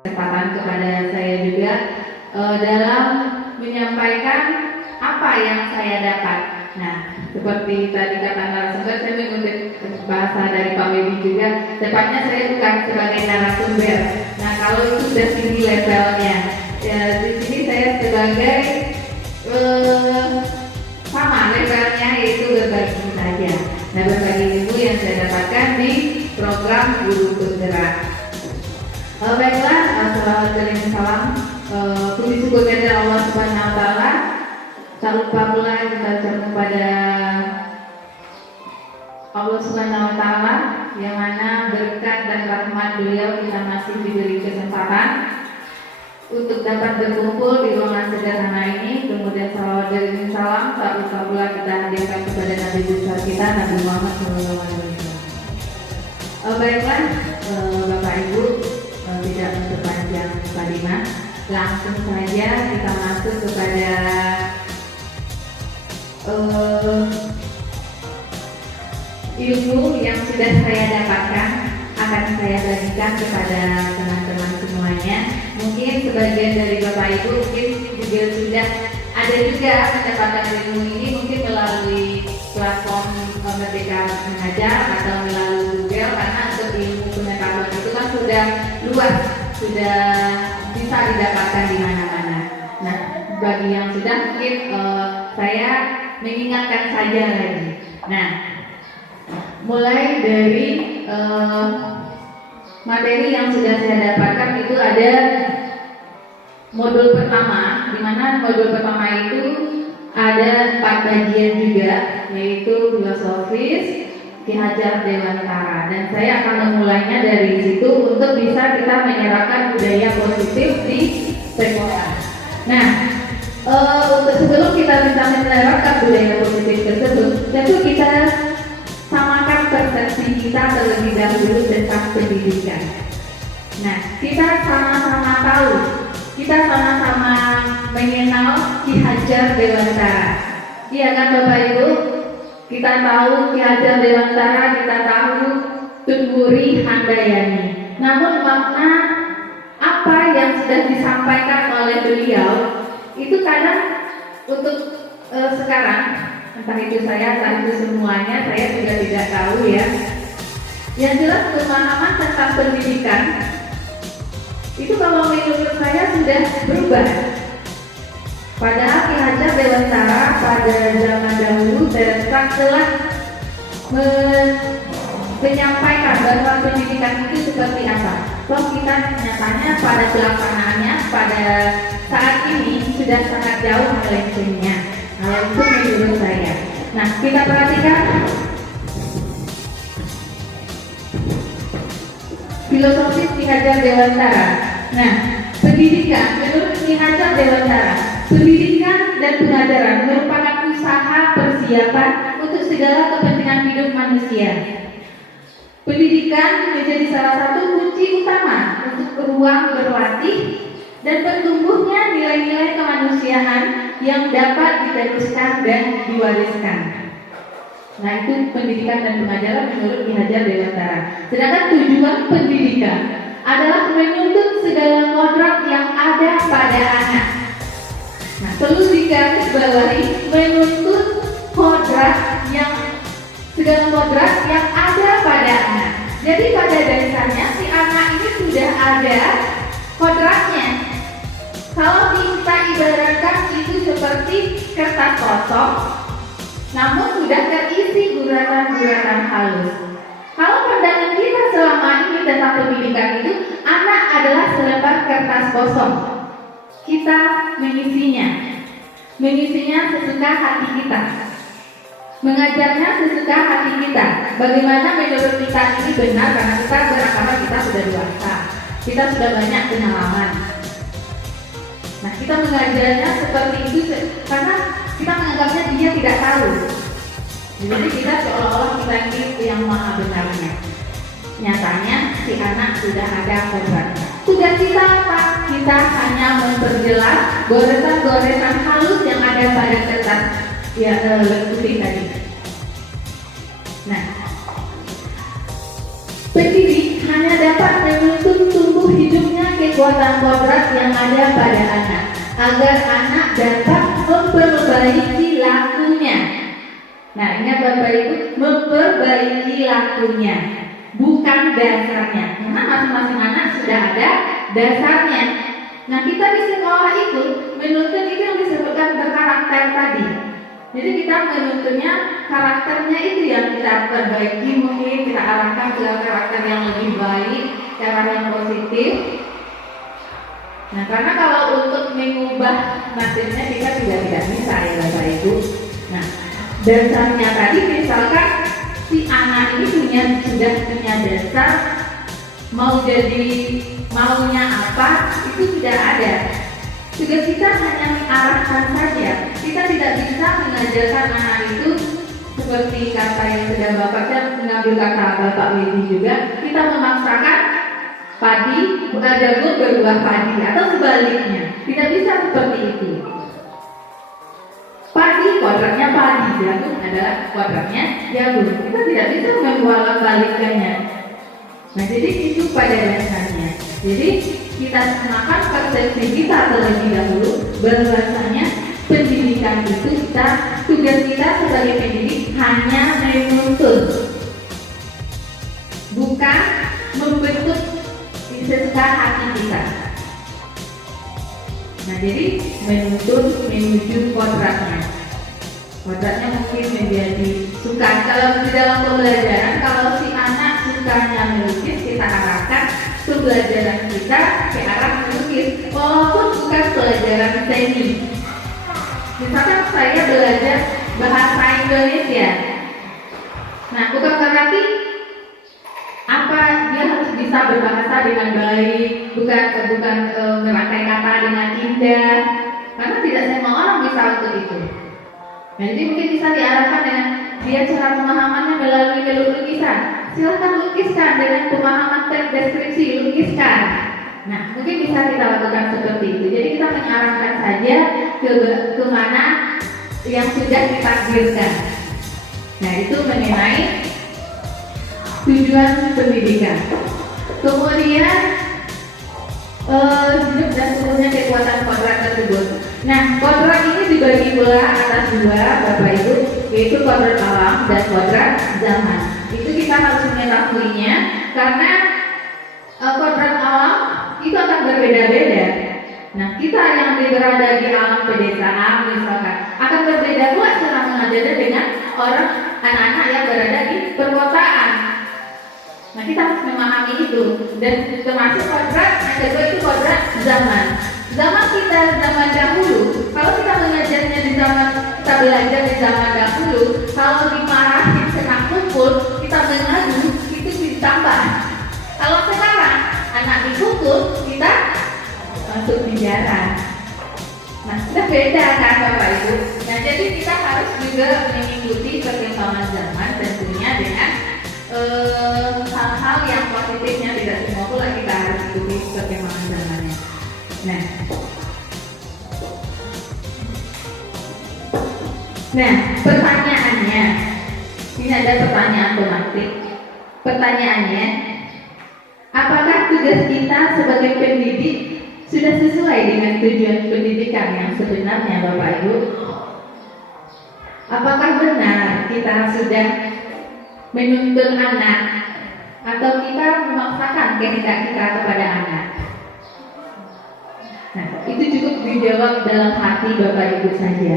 kesempatan kepada saya juga dalam menyampaikan apa yang saya dapat. Nah, seperti tadi kata narasumber, saya mengutip bahasa dari Pak Wibi juga, tepatnya saya bukan sebagai narasumber. Nah, kalau itu sudah tinggi levelnya, ya, di sini saya sebagai sama levelnya, yaitu berbagi saja. Nah, berbagi ilmu yang saya dapatkan di program Guru Penggerak. Baiklah, selamat dan salam. Puji syukur kepada Allah Subhanahu Wa Taala. Tak lupa pula kita ucapkan kepada Allah Subhanahu Wa Taala, yang mana berkat dan rahmat beliau kita masih diberi kesempatan untuk dapat berkumpul di ruangan sederhana ini. Kemudian salawat dan salam tak lupa pula kita hadirkan kepada Nabi besar kita, Nabi Muhammad SAW. Baiklah, Bapak Ibu, tidak memperpanjang kalimat, langsung saja kita masuk kepada ilmu yang sudah saya dapatkan, akan saya bagikan kepada teman-teman semuanya. Mungkin sebagian dari Bapak Ibu mungkin juga sudah ada juga mendapatkan ilmu ini, mungkin melalui platform Merdeka Mengajar atau melalui Google, karena untuk ilmu pengetahuan itu kan sudah luas, sudah bisa didapatkan di mana-mana. Nah, bagi yang sudah mungkin saya mengingatkan saja lagi. Nah, mulai dari materi yang sudah saya dapatkan itu ada modul pertama, di mana modul pertama itu ada 4 bagian juga, yaitu filosofis, Ki Hajar Dewantara, dan saya akan memulainya dari situ untuk bisa kita menyerapkan budaya positif di sekolah. Nah, untuk sebelum kita bisa menerapkan budaya positif tersebut, tentu kita samakan persepsi kita terlebih dahulu tentang pendidikan. Nah, kita sama-sama tahu, kita sama-sama mengenal Ki Hajar Dewantara. Iya kan Bapak Ibu? Kita tahu Ki Hajar Dewantara, kita tahu Tun Wuri Handayani. Namun makna apa yang sudah disampaikan oleh beliau itu kadang untuk sekarang, entah itu saya, entah itu semuanya, saya juga tidak tahu ya. Yang jelas pemahaman tentang pendidikan itu kalau menurut saya sudah berubah. Padahal Ki Hajar Dewantara pada zaman dahulu telah menyampaikan bahwa pendidikan itu seperti apa. Toh kita nyatanya pada pelaksanaannya pada saat ini sudah sangat jauh melencengnya. Hal itu menurut saya. Nah, kita perhatikan filosofis Ki Hajar Dewantara. Nah, pendidikan menurut Ki Hajar Dewantara, pendidikan dan pengajaran merupakan usaha persiapan untuk segala kepentingan hidup manusia. Pendidikan menjadi salah satu kunci utama untuk ruang berlatih dan bertumbuhnya nilai-nilai kemanusiaan yang dapat diteruskan dan diwariskan. Nah, itu pendidikan dan pengajaran menurut Ki Hajar Dewantara. Sedangkan tujuan pendidikan adalah menuntut segala kodrat yang ada pada anak. Nah, perlu digarisbawahi, menuntut kodrat yang segala kodrat yang ada pada anak. Jadi pada dasarnya si anak ini sudah ada kodratnya. Kalau kita ibaratkan itu seperti kertas kosong, namun sudah terisi guratan-guratan halus. Kalau pandangan kita selama ini tentang pendidikan itu, anak adalah selembar kertas kosong. Kita mengisinya sesuka hati kita, mengajarnya sesuka hati kita. Bagaimana menurut kita ini benar, karena kita beragama, kita sudah dewasa, kita sudah banyak pengalaman. Nah, kita mengajarnya seperti itu karena kita menganggapnya dia tidak tahu. Jadi kita seolah-olah kita ini yang maha benarnya. Nyatanya si anak sudah ada kodratnya. Tugas kita apa? Kita hanya memperjelas goresan-goresan halus yang ada pada kertas putih tadi. Nah, pendidik hanya dapat menuntut tumbuh hidupnya ke kekuatan kodrat yang ada pada anak, agar anak dapat memperbaiki lakunya. Nah, ingat Bapak Ibu, memperbaiki lakunya, bukan dasarnya. Karena masing-masing anak sudah ada dasarnya. Nah, kita di sekolah itu menuntut itu yang disebutkan berkarakter tadi. Jadi kita menuntutnya karakternya itu yang kita perbaiki, mungkin kita arahkan ke karakter yang lebih baik, cara yang positif. Nah, karena kalau untuk mengubah nasibnya kita tidak bisa ya Bapak Ibu. Nah, dasarnya tadi misalkan si anak ini sudah punya dasar mau jadi maunya apa itu sudah ada. Tugas kita hanya mengarahkan saja. Kita tidak bisa mengajarkan anak itu seperti kata yang sudah Bapak mengambil kata Bapak Widi juga. Kita memaksakan padi jagung berbuah padi atau sebaliknya. Tidak bisa seperti itu. Padi kodratnya padi, jagung adalah kodratnya jagung. Kita tidak bisa membolak-balikannya. Nah, jadi itu pada dasarnya. Jadi kita semakan persepsi kita terlebih dahulu bahwasanya pendidikan itu tugas kita sebagai pendidik hanya menuntut, bukan membentuk sesuka hati kita. Nah, jadi menuntut menuju kodratnya. Kodratnya mungkin menjadi suka. Kalau di dalam pembelajaran, kalau si anak sukanya melukis, kita arahkan pembelajaran kita ke arah melukis, walaupun bukan pelajaran seni. Misalkan saya belajar bahasa Indonesia, nah bukan berarti apa dia harus bisa berbahasa dengan baik, bukan merangkai kata dengan indah, karena tidak semua orang bisa untuk itu. Nah, jadi mungkin bisa diarahkan dengan dia cara pemahamannya melalui lukisan. Silakan lukiskan dengan pemahaman teks deskripsi, lukiskan. Nah, mungkin bisa kita lakukan seperti itu. Jadi kita mengarahkan saja ke mana yang sudah ditakdirkan. Nah, itu mengenai tujuan pendidikan. Kemudian hidup dan tumbuhnya kekuatan kodrat tersebut. Nah, kodrat ini dibagi pula atas dua, Bapak Ibu, yaitu kodrat alam dan kodrat zaman. Itu kita harus mengetahuinya karena kodrat alam itu akan berbeda-beda. Nah, kita yang berada di alam pedesaan misalkan akan berbeda pula cara mengajarnya dengan orang anak-anak yang berada di perkotaan. Nah, kita harus memahami itu. Dan termasuk kodrat yang kedua itu kodrat zaman. Zaman kita zaman dahulu, kalau kita mengajarnya di zaman kita belajar di zaman dahulu, kalau dimarahin kena pukul, kita mengadu itu ditambah. Kalau sekarang anak dipukul, kita masuk penjara. Nah, sudah beda kan Bapak Ibu. Nah, jadi kita harus juga mengikuti perkembangan zaman tentunya dengan hal-hal yang positifnya, tidak semua pula kita harus ikuti perkembangan zamannya. Nah, pertanyaannya, ini ada pertanyaan tematik. Pertanyaannya, apakah tugas kita sebagai pendidik sudah sesuai dengan tujuan pendidikan yang sebenarnya, Bapak Ibu? Apakah benar kita sudah menuntun anak atau kita memaksakan kehendak kita kepada anak? Nah, itu cukup dijawab dalam hati Bapak Ibu saja.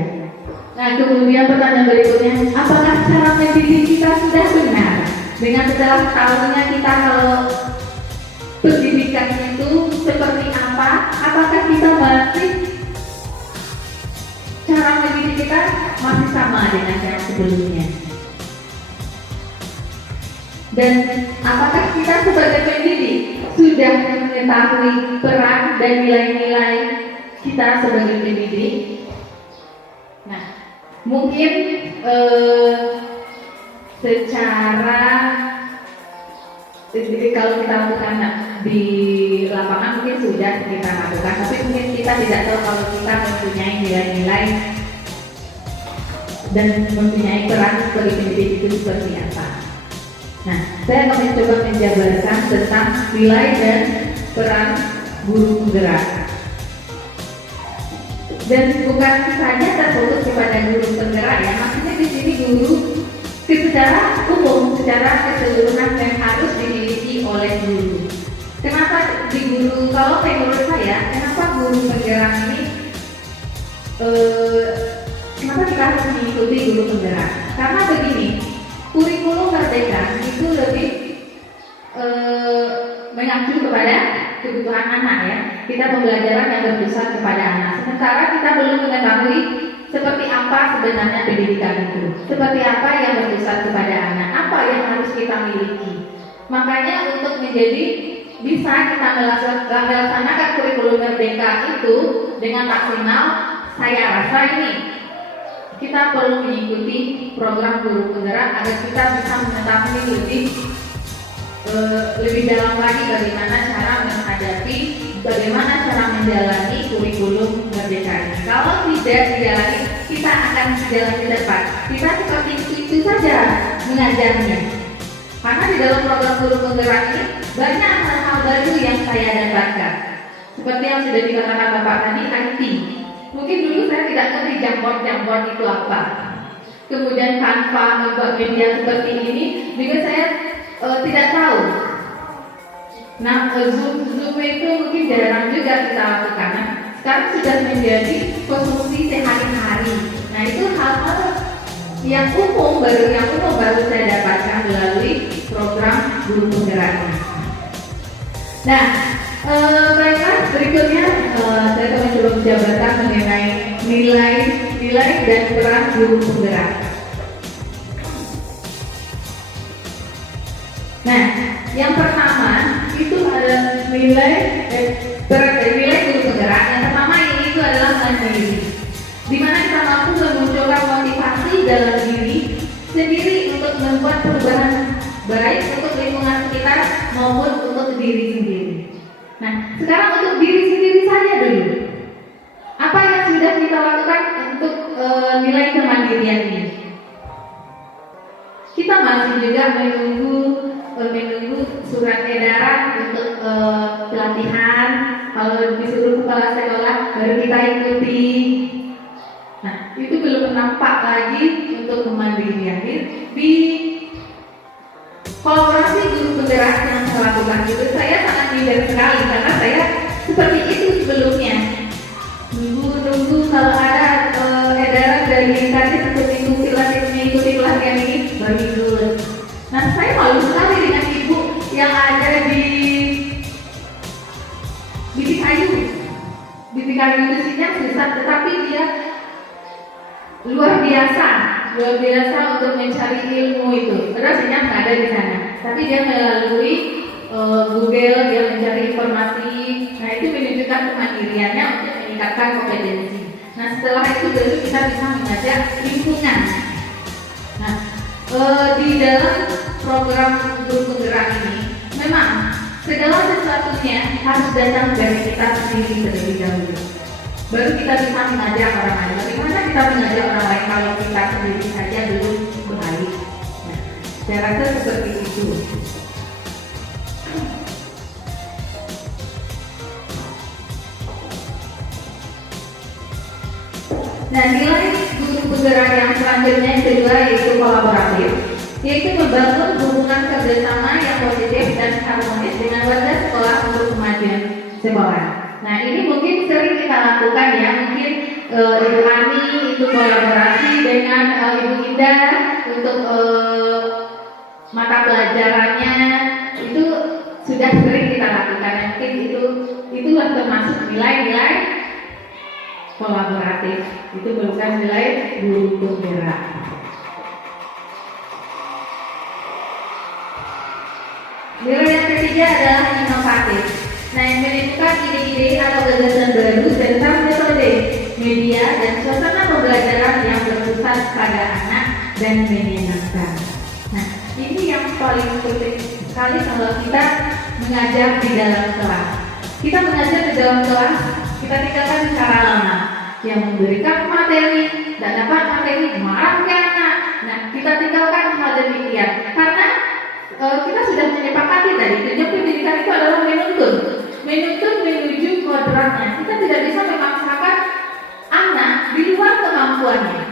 Nah, kemudian pertanyaan berikutnya, apakah cara mendidik kita sudah benar? Dengan setelah tahunya kita kalau pendidikan itu seperti apa, apakah kita masih cara mendidik kita masih sama dengan yang sebelumnya? Dan apakah kita sebagai pendidik sudah mengetahui peran dan nilai-nilai kita sebagai pendidik? Nah, mungkin secara kalau kita lakukan di lapangan mungkin sudah kita lakukan, tapi mungkin kita tidak tahu kalau kita mempunyai nilai-nilai dan mempunyai peran sebagai pendidik itu seperti apa. Nah, saya akan mencoba menjabarkan tentang nilai dan peran guru penggerak. Dan bukan saja terfokus kepada guru penggerak ya, maksudnya di sini guru secara umum, secara keseluruhan yang harus dimiliki oleh guru. Kenapa di guru? Kalau menurut saya, kenapa guru penggerak ini? Kenapa kita harus mengikuti guru penggerak? Karena begini, kurikulum Merdeka itu lebih mengacu kepada kebutuhan anak ya. Kita pembelajaran yang berpusat kepada anak. Sementara kita belum mengetahui seperti apa sebenarnya pendidikan itu, seperti apa yang berpusat kepada anak, apa yang harus kita miliki. Makanya untuk menjadi bisa kita melaksanakan kurikulum Merdeka itu dengan maksimal, saya rasa ini kita perlu mengikuti program guru penggerak agar kita bisa mengetahui lebih dalam lagi bagaimana cara menghadapi, bagaimana cara menjalani kurikulum Merdeka ini. Kalau tidak dijalani, kita akan jalan ke depan. Kita seperti itu saja mengajarnya. Karena di dalam program guru penggerak ini banyak hal-hal baru yang saya dapatkan. Seperti yang sudah dikatakan Bapak tadi, IT. Mungkin dulu saya tidak ngerti jamboard itu apa. Kemudian Canva, membuat media seperti ini juga saya tidak tahu. Nah, Zoom itu mungkin jarang juga kita lakukan. Nah, sekarang sudah menjadi konsumsi sehari-hari. Nah, itu hal-hal yang umum baru saya dapatkan melalui program guru penggerak. Nah, baiklah, berikutnya saya akan mencoba menjabarkan mengenai nilai dan peran guru penggerak. Nah, yang pertama itu ada nilai guru penggerak. Yang pertama itu adalah mandiri, di mana kita mampu memunculkan motivasi dalam diri sendiri untuk membuat perubahan baik untuk lingkungan sekitar maupun untuk diri sendiri. Nah, sekarang untuk diri sendiri saja dulu. Apa yang sudah kita lakukan untuk nilai kemandirian ini? Kita masih juga menunggu surat edaran untuk pelatihan. Kalau disuruh kepala sekolah baru kita ikuti. Nah, itu belum nampak lagi untuk kemandirian. Di kolaborasi guru penggerak yang saya lakukan itu, saya sangat minder sekali karena saya seperti itu sebelumnya. Nunggu kalau ada edaran dari tadi untuk mengikuti pelatihan ini baru ikut. Nah, saya malu sekali dengan ibu yang ada di Bibikayu itu sinyal susah, tetapi dia luar biasa untuk mencari ilmu itu. Padahal sinyal nggak ada di sana, tapi dia melalui Google, dia mencari informasi. Nah, itu menunjukkan kemandiriannya untuk meningkatkan kompetensi. Nah, setelah itu baru kita bisa mengajak lingkungan. Nah, di dalam program guru penggerak ini memang segala sesuatunya harus datang dari kita sendiri terlebih dahulu. Baru kita bisa mengajak orang lain. Bagaimana kita mengajak orang lain kalau kita sendiri saja belum baik? Nah, saya rasa seperti itu. Nah, nilai guru penggerak yang selanjutnya yang kedua yaitu kolaboratif, yaitu membangun hubungan kerjasama yang positif dan harmonis dengan warga sekolah untuk kemajuan sekolah. Nah, ini mungkin sering kita lakukan ya, mungkin Ibu Ani itu kolaborasi dengan Ibu Indah untuk mata pelajarannya, itu sudah sering kita lakukan. Mungkin itulah termasuk nilai-nilai kolaboratif. Itu bukan nilai guru penggerak. Nilai yang ketiga adalah inovatif. Nah, yang menimbulkan ide-ide atau gagasan baru tentang metode, media, dan suasana pembelajaran yang berpusat pada anak dan menyenangkan. Nah, ini yang paling penting sekali kalau kita mengajar di dalam kelas. Kita mengajar di dalam kelas, kita tinggalkan cara lama yang memberikan materi dan dapat materi marah ke anak. Nah, kita tinggalkan hal demikian karena kita sudah menyepakati tadi tujuan pendidikan itu adalah menuntun. menuntun menuju kodratnya. Kita tidak bisa memaksakan anak di luar kemampuannya.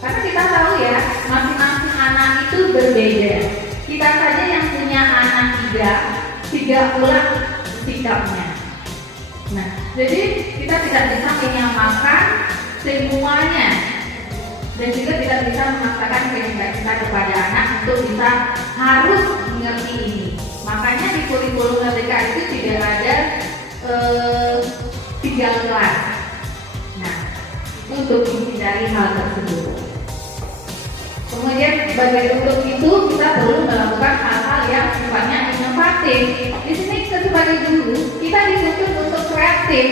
Karena kita tahu ya, masing-masing anak itu berbeda. Kita saja yang punya anak tiga pula sikapnya. Nah, jadi kita tidak bisa menyamakan semuanya, dan juga tidak bisa memaksakan kehendak kita kepada anak untuk bisa harus mengerti ini. Makanya di kurikulum merdeka itu tidak ada 3 kelas. Nah, untuk menghindari hal tersebut. Kemudian untuk itu kita perlu melakukan hal-hal yang sifatnya inovatif. Di sini sebagai guru kita dituntut untuk kreatif,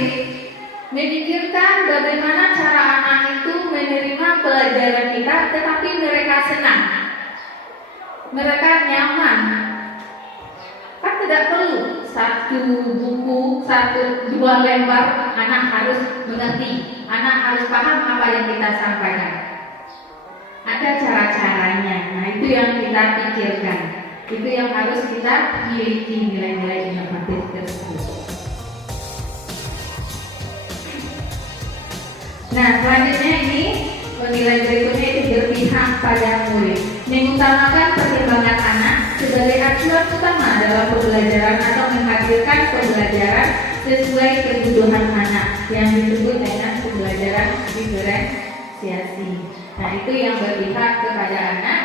memikirkan bagaimana cara anak itu menerima pelajaran kita, tetapi mereka senang, mereka nyaman. Kan tidak perlu 1 buku, 1-2 lembar anak harus mengerti, anak harus paham apa yang kita sampaikan. Ada cara-caranya. Nah, itu yang kita pikirkan. Itu yang harus kita miliki, nilai-nilai inovatif tersebut. Nah, selanjutnya ini nilai berikutnya itu berpihak pada murid, mengutamakan perkembangan anak sebagai acuan utama dalam pembelajaran atau menghadirkan pembelajaran sesuai kebutuhan anak yang disebut dengan pembelajaran diferensiasi. Nah, itu yang berpihak kepada anak,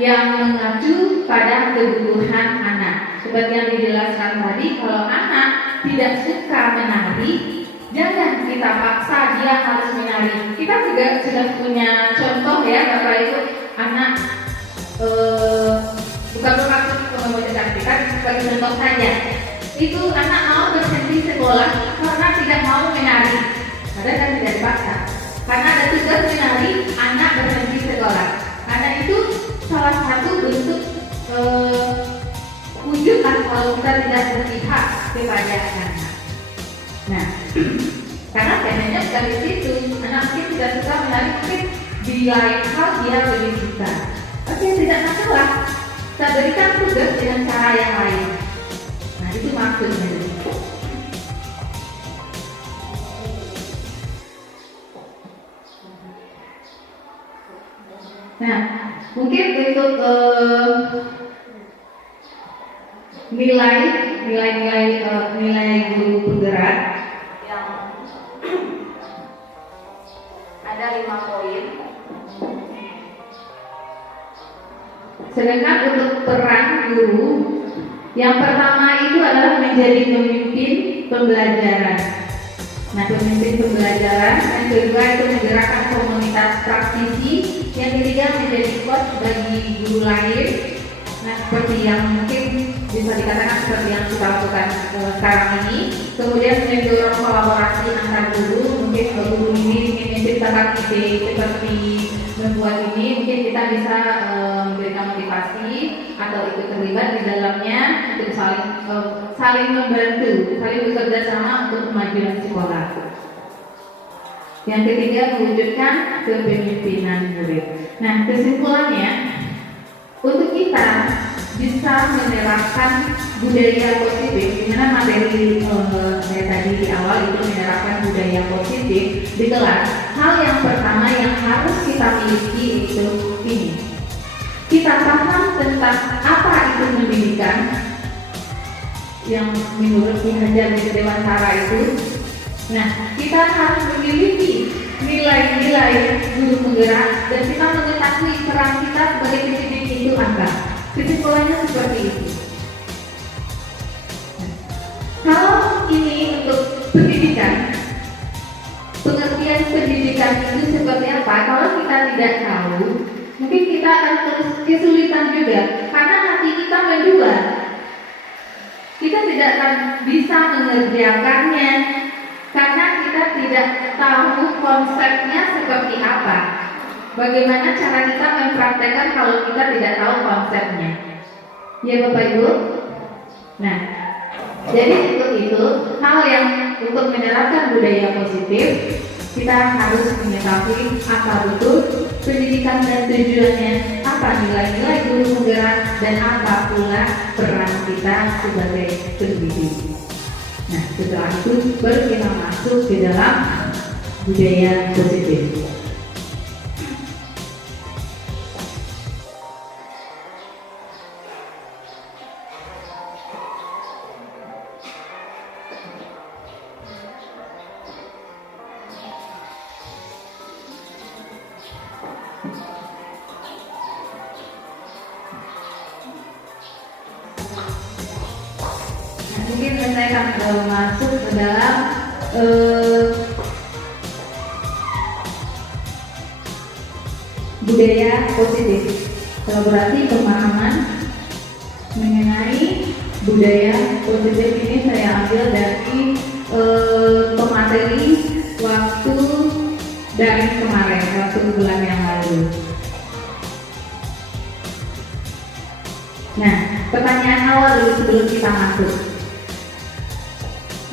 yang mengacu pada kebutuhan anak. Seperti yang dijelaskan tadi, kalau anak tidak suka menari, jangan kita paksa dia harus menari. Kita juga sudah punya contoh ya, Bapak Ibu, anak bukan bermaksud memojokkan kita, sebagai contoh saja. Itu anak mau berhenti sekolah karena tidak mau menari. Padahal kan tidak dipaksa. Karena ada tugas menari, anak berhenti sekolah. Karena itu salah satu bentuk wujudan kalau kita tidak berpihak kepada anak. Nah, karena challenge-nya bukan di situ. Anak mungkin tidak suka menari, mungkin di lain hal dia lebih suka. Oke, tidak masalah. Kita berikan tugas dengan cara yang lain. Nah, itu maksudnya. Nah, mungkin untuk nilai guru penggerak yang ada 5 poin. Sedangkan untuk peran guru, yang pertama itu adalah menjadi pemimpin pembelajaran. Nah, pemimpin pembelajaran. Yang kedua itu menggerakkan komunitas praktisi. Yang ketiga menjadi coach bagi guru lain. Nah, seperti yang mungkin bisa dikatakan seperti yang kita lakukan sekarang ini. Kemudian mendorong kolaborasi antar guru. Mungkin guru ini ingin menciptakan ide seperti membuat ini, mungkin kita bisa memberikan motivasi atau ikut terlibat di dalamnya untuk saling membantu, saling bekerja sama untuk kemajuan sekolah. Yang ketiga, mewujudkan kepemimpinan murid. Nah, kesimpulannya, untuk kita bisa menerapkan budaya positif, di mana materi saya tadi di awal itu menerapkan budaya positif di kelas. Hal yang pertama yang harus kita miliki itu ini. Kita paham tentang apa itu pendidikan yang menurut Ki Hajar Dewantara itu. Nah, kita harus memiliki nilai-nilai guru penggerak dan kita mengetahui peran kita sebagai pendidik itu apa. Kesimpulannya seperti itu. Kalau ini untuk pendidikan, pengertian pendidikan itu seperti apa? Kalau kita tidak tahu, mungkin kita akan terus kesulitan juga karena hati kita mendua. Kita tidak akan bisa mengerjakannya karena kita tidak tahu konsepnya seperti apa. Bagaimana cara kita mempraktekkan kalau kita tidak tahu konsepnya? Ya Bapak Ibu. Nah, jadi untuk itu hal yang untuk menerapkan budaya positif, kita harus mengetahui apa betul pendidikan dan tujuannya, apa nilai-nilai guru penggerak, dan apa pula peran kita sebagai pendidik. Nah, setelah itu baru kita masuk ke dalam budaya positif. Mungkin saya akan masuk ke dalam budaya positif. Berarti pemahaman mengenai budaya positif ini saya ambil dari pemateri waktu dari kemarin, waktu bulan yang lalu. Nah, pertanyaan awal dulu sebelum kita masuk.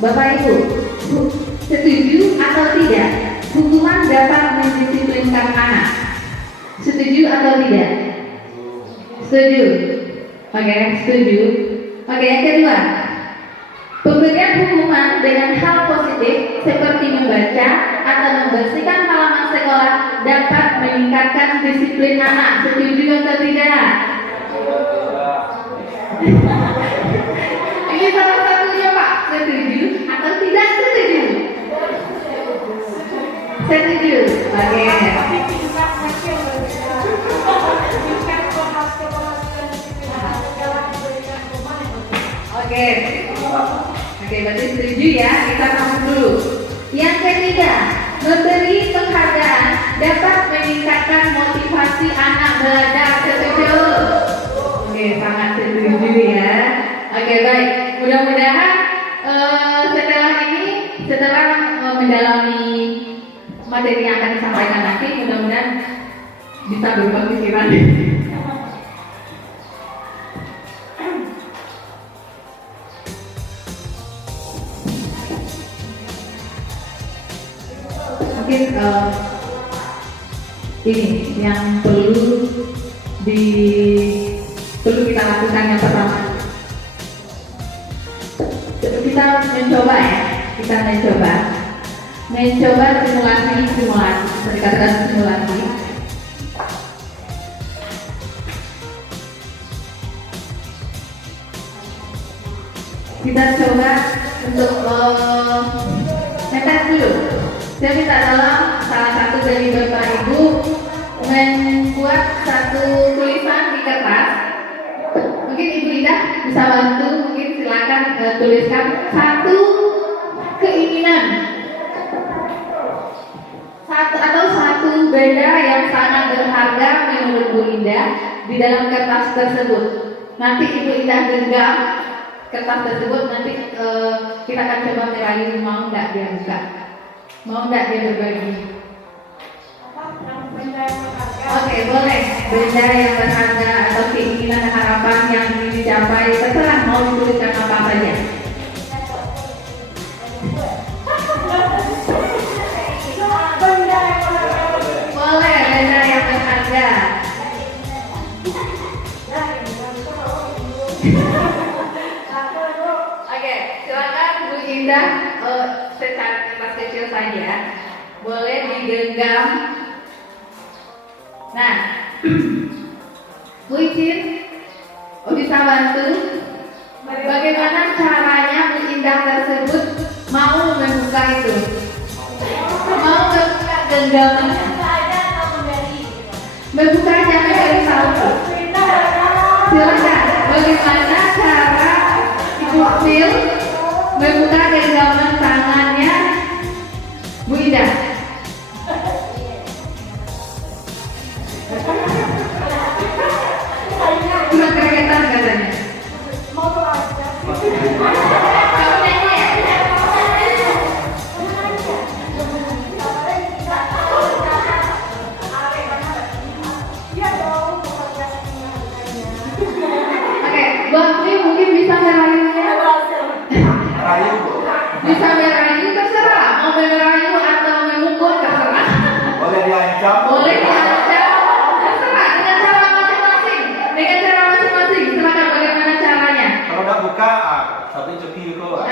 Bapak Ibu, setuju atau tidak hukuman dapat mendisiplinkan anak? Setuju atau tidak? Setuju. Oke, setuju. Oke, yang kedua, pemberian hukuman dengan hal positif seperti membaca atau membersihkan halaman sekolah dapat meningkatkan disiplin anak. Setuju atau tidak? Ini salah satunya Pak. Setuju atau tidak setuju? Setuju. Oke. Oke, berarti setuju ya. Kita sambung dulu. Yang ketiga, memberi penghargaan dapat meningkatkan motivasi anak belajar. Setuju? Oke, sangat setuju ya. Oke, baik. Mudah-mudahan setelah mendalami materi yang akan disampaikan nanti, mudah-mudahan bisa berubah pikiran. Mungkin ini yang perlu kita lakukan yang pertama. Kita mencoba simulasi, dikatakan simulasi. Kita coba untuk ngetes dulu. Saya minta tolong salah satu dari Bapak Ibu membuat satu tulisan di kertas. Mungkin Ibu Ida bisa bantu, mungkin silakan tuliskan satu keinginan, satu benda yang sangat berharga menurut Bu Indah di dalam kertas tersebut. Nanti Ibu Indah genggam kertas tersebut, nanti kita akan coba merayu, mau nggak dia buka, mau nggak dia berbagi. Oke, boleh. Benda yang berharga atau keinginan harapan yang ingin dicapai, terserah mau dituliskan apa saja. Boleh, benda yang berharga. Oke, silakan Bu Indah secara kertas kecil saja. Boleh digenggam. Nah, Bu Icin, bisa bantu bagaimana caranya Bu Indah tersebut mau membuka itu, mau membuka genggamannya, membuka jangan dari tahu. Silakan, bagaimana cara Ibu Phil membuka genggaman tangannya Bu Indah? Cuma keregetan katanya. Kamu nyanyi ya? Oke, Bang Tri mungkin bisa merayunya. Bisa merayu terserah, mau merayu atau memukul terserah. Boleh diancam. Boleh diancam, terserah dengan cara masing-masing. Silakan bagaimana caranya. Kalau udah buka, satu cuti kok.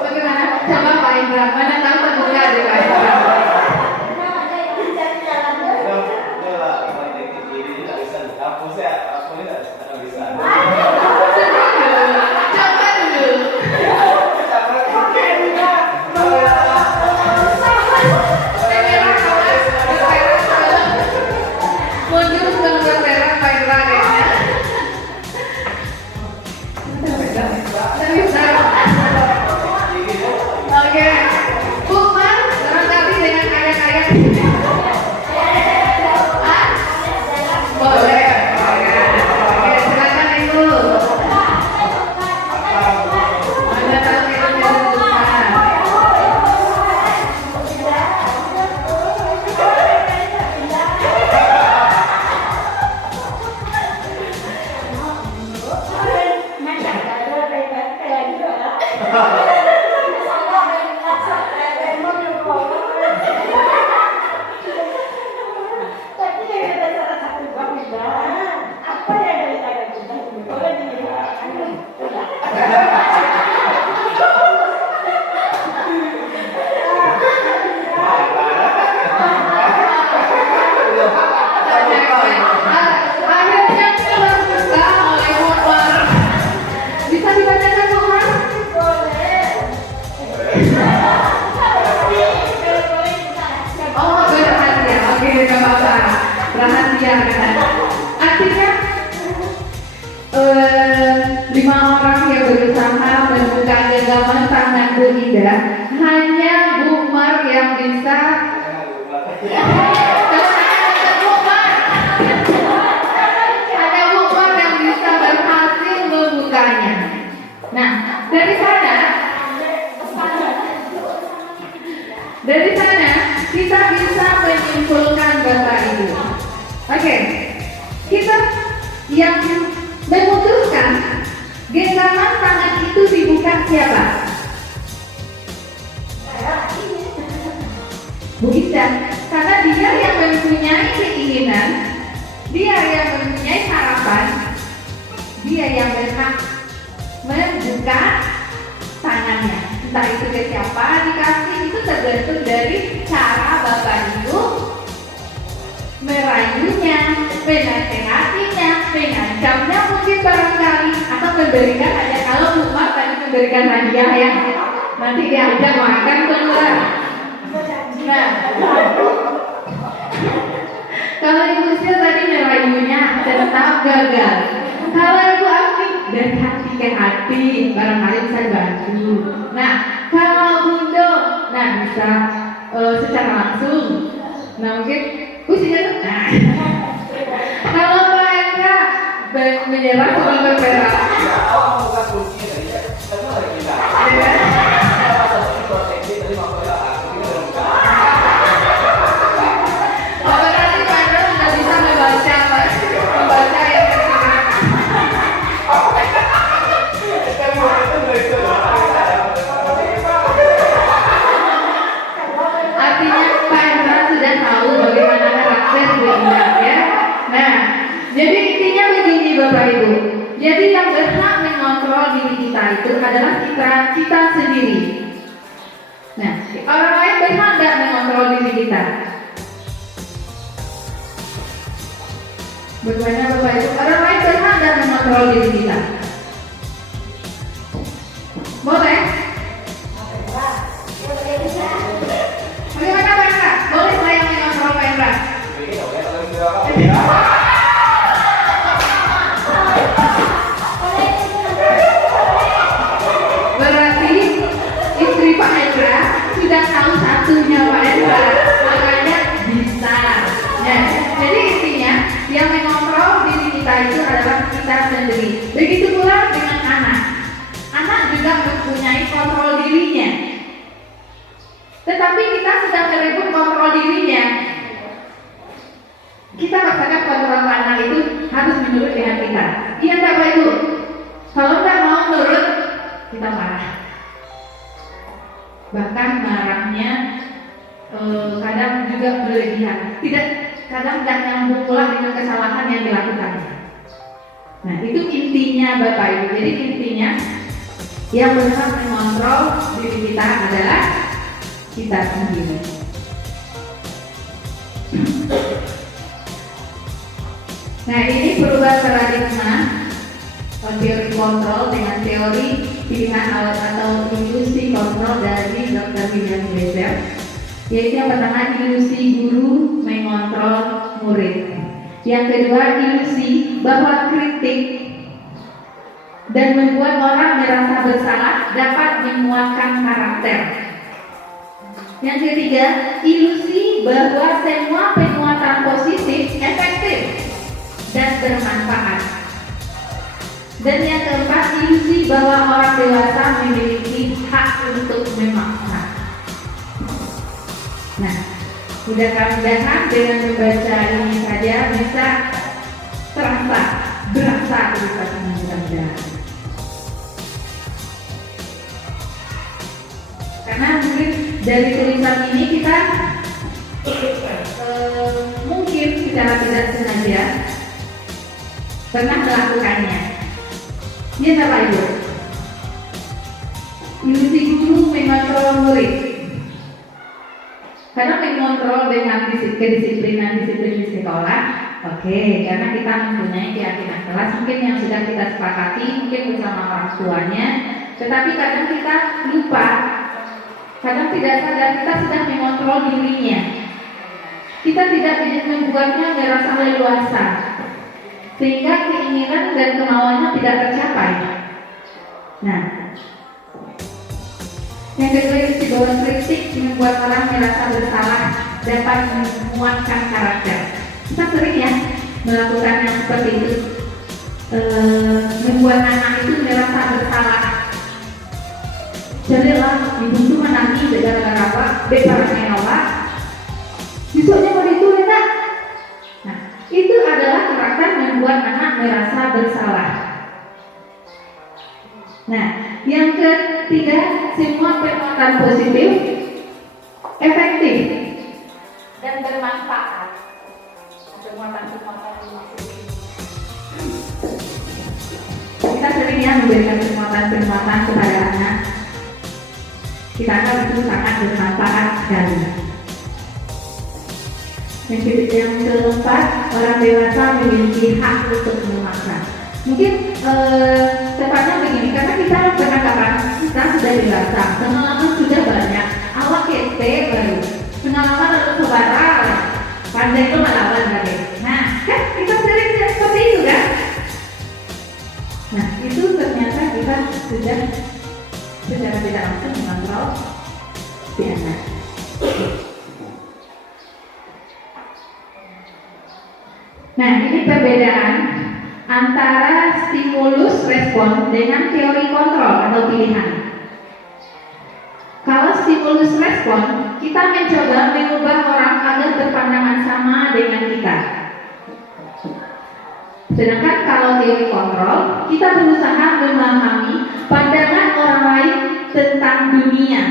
Bagaimana? Coba Pak Indra, mana tahu terbuka deh Pak Indra. Oke, Bukman barangkali dengan ayat-ayat boleh. Oke, silakan Ibu. Mana tahu itu Bukman. Akhirnya terbuka oleh Bukman. Bisa dibacakan Bukman? Oh, berhasil. Oke, gak apa-apa. Rahasia kan. Artinya 5 orang yang berusaha membuka genggaman tangan Bu Ida, hanya Bukmar yang bisa. Ada Bukmar yang bisa berhasil membukanya. Nah, dari sana kita bisa menyimpulkan Bapak Ibu. Oke, kita yang memutuskan genggaman tangan itu dibuka siapa? Bu Ida, karena dia yang mempunyai keinginan, dia yang mempunyai harapan, dia yang berhak membuka tangannya. Entah itu ke siapa dikasih, itu tergantung dari cara Bapak Ibu merayunya, menasehatinya, mengancamnya mungkin barangkali, atau memberikan hadiah. Kalau Bukmar tadi memberikan hadiah ya, nanti diajak makan keluar. Nah, kalau Ibu Sil tadi merayunya tetap gagal. Kalau Ibu Afi dari hati ke hati, barangkali bisa bantu. Nah, kalau Bundo, nah bisa secara langsung. Nah mungkin usianya. Nah, kalau Pak Eka menyerah soal berperak. Berarti Pak Eka sudah bisa membaca yang tersirat. Artinya Pak Eka sudah tahu bagaimana karakter Bu Ida ya. Nah, jadi intinya begini Bapak Ibu. Jadi yang berhak mengontrol diri kita itu adalah kita sendiri. Nah, orang lain berhak tidak mengontrol diri kita. Bagaimana Bapak Ibu? Orang lain berhak tidak mengontrol diri kita. Boleh? Bagaimana Pak Indra? Boleh saya mengontrol Pak Indra? Berarti istri Pak Indra sudah tahu satunya Pak Indra, makanya bisa. Nah, jadi intinya yang mengontrol diri kita itu adalah kita sendiri. Begitu pula dengan anak. Anak juga mempunyai kontrol dirinya. Tetapi kita sedang merebut kontrol dirinya. Kita katakan kontrol anak itu harus menurut dengan kita. Iya tak Pak Ibu? Kalau tidak mau nurut, kita marah. Bahkan marahnya kadang juga berlebihan. Kadang tidak nyambung pula dengan kesalahan yang dilakukannya. Nah, itu intinya Bapak Ibu. Jadi intinya yang berhak mengontrol diri kita adalah kita sendiri. Nah, ini perubahan paradigma teori kontrol dengan teori pilihan awal atau ilusi kontrol dari Dr. William Glasser, yaitu yang pertama ilusi guru mengontrol murid, yang kedua ilusi bahwa kritik dan membuat orang merasa bersalah dapat menguatkan karakter, yang ketiga ilusi bahwa semua penguatan positif efektif dan bermanfaat, dan yang keempat ilusi bahwa orang dewasa memiliki hak untuk memaksa. Nah, mudah-mudahan dengan membaca ini saja bisa berasa tulisan Anda. Karena mungkin dari tulisan ini kita mungkin secara tidak sengaja pernah melakukannya. Ini apa Ibu? Ilusi guru mengontrol murid. Karena mengontrol dengan kedisiplinan disiplin di sekolah, oke, karena kita mempunyai keyakinan kelas mungkin yang sudah kita sepakati mungkin bersama orang tuanya, tetapi kadang kita lupa, kadang tidak sadar kita sedang mengontrol dirinya. Kita tidak membuatnya merasa leluasa, sehingga keinginan dan kemauannya tidak tercapai. Nah, yang kedua ilusi bahwa kritik membuat orang merasa bersalah dapat menguatkan karakter. Kita sering ya melakukan yang seperti itu, membuat anak itu merasa bersalah. Jadilah ibu itu menangis gara-gara apa? Beparang menolak. Besoknya mau ditulis tak? Nah, itu adalah karakter membuat anak merasa bersalah. Nah, yang ketiga, semua penguatan positif, efektif, dan bermanfaat. Penguatan positif. Kita sering ya memberikan penguatan kepada anak. Kita anggap itu sangat bermanfaat sekali. Yang keempat, orang dewasa memiliki hak untuk memaksa. Mungkin tepatnya begini, karena kita beranggapan kita sudah dewasa, pengalaman sudah banyak, awak kete baru, pengalaman lalu kebara, pandai itu melawan lagi. Nah, kan kita sering seperti itu kan? Nah, itu ternyata kita sudah secara tidak langsung mengontrol si anak. Nah, ini perbedaan antara stimulus respon dengan teori kontrol atau pilihan. Kalau stimulus respon, kita mencoba mengubah orang agar berpandangan sama dengan kita. Sedangkan kalau teori kontrol, kita berusaha memahami pandangan orang lain tentang dunia.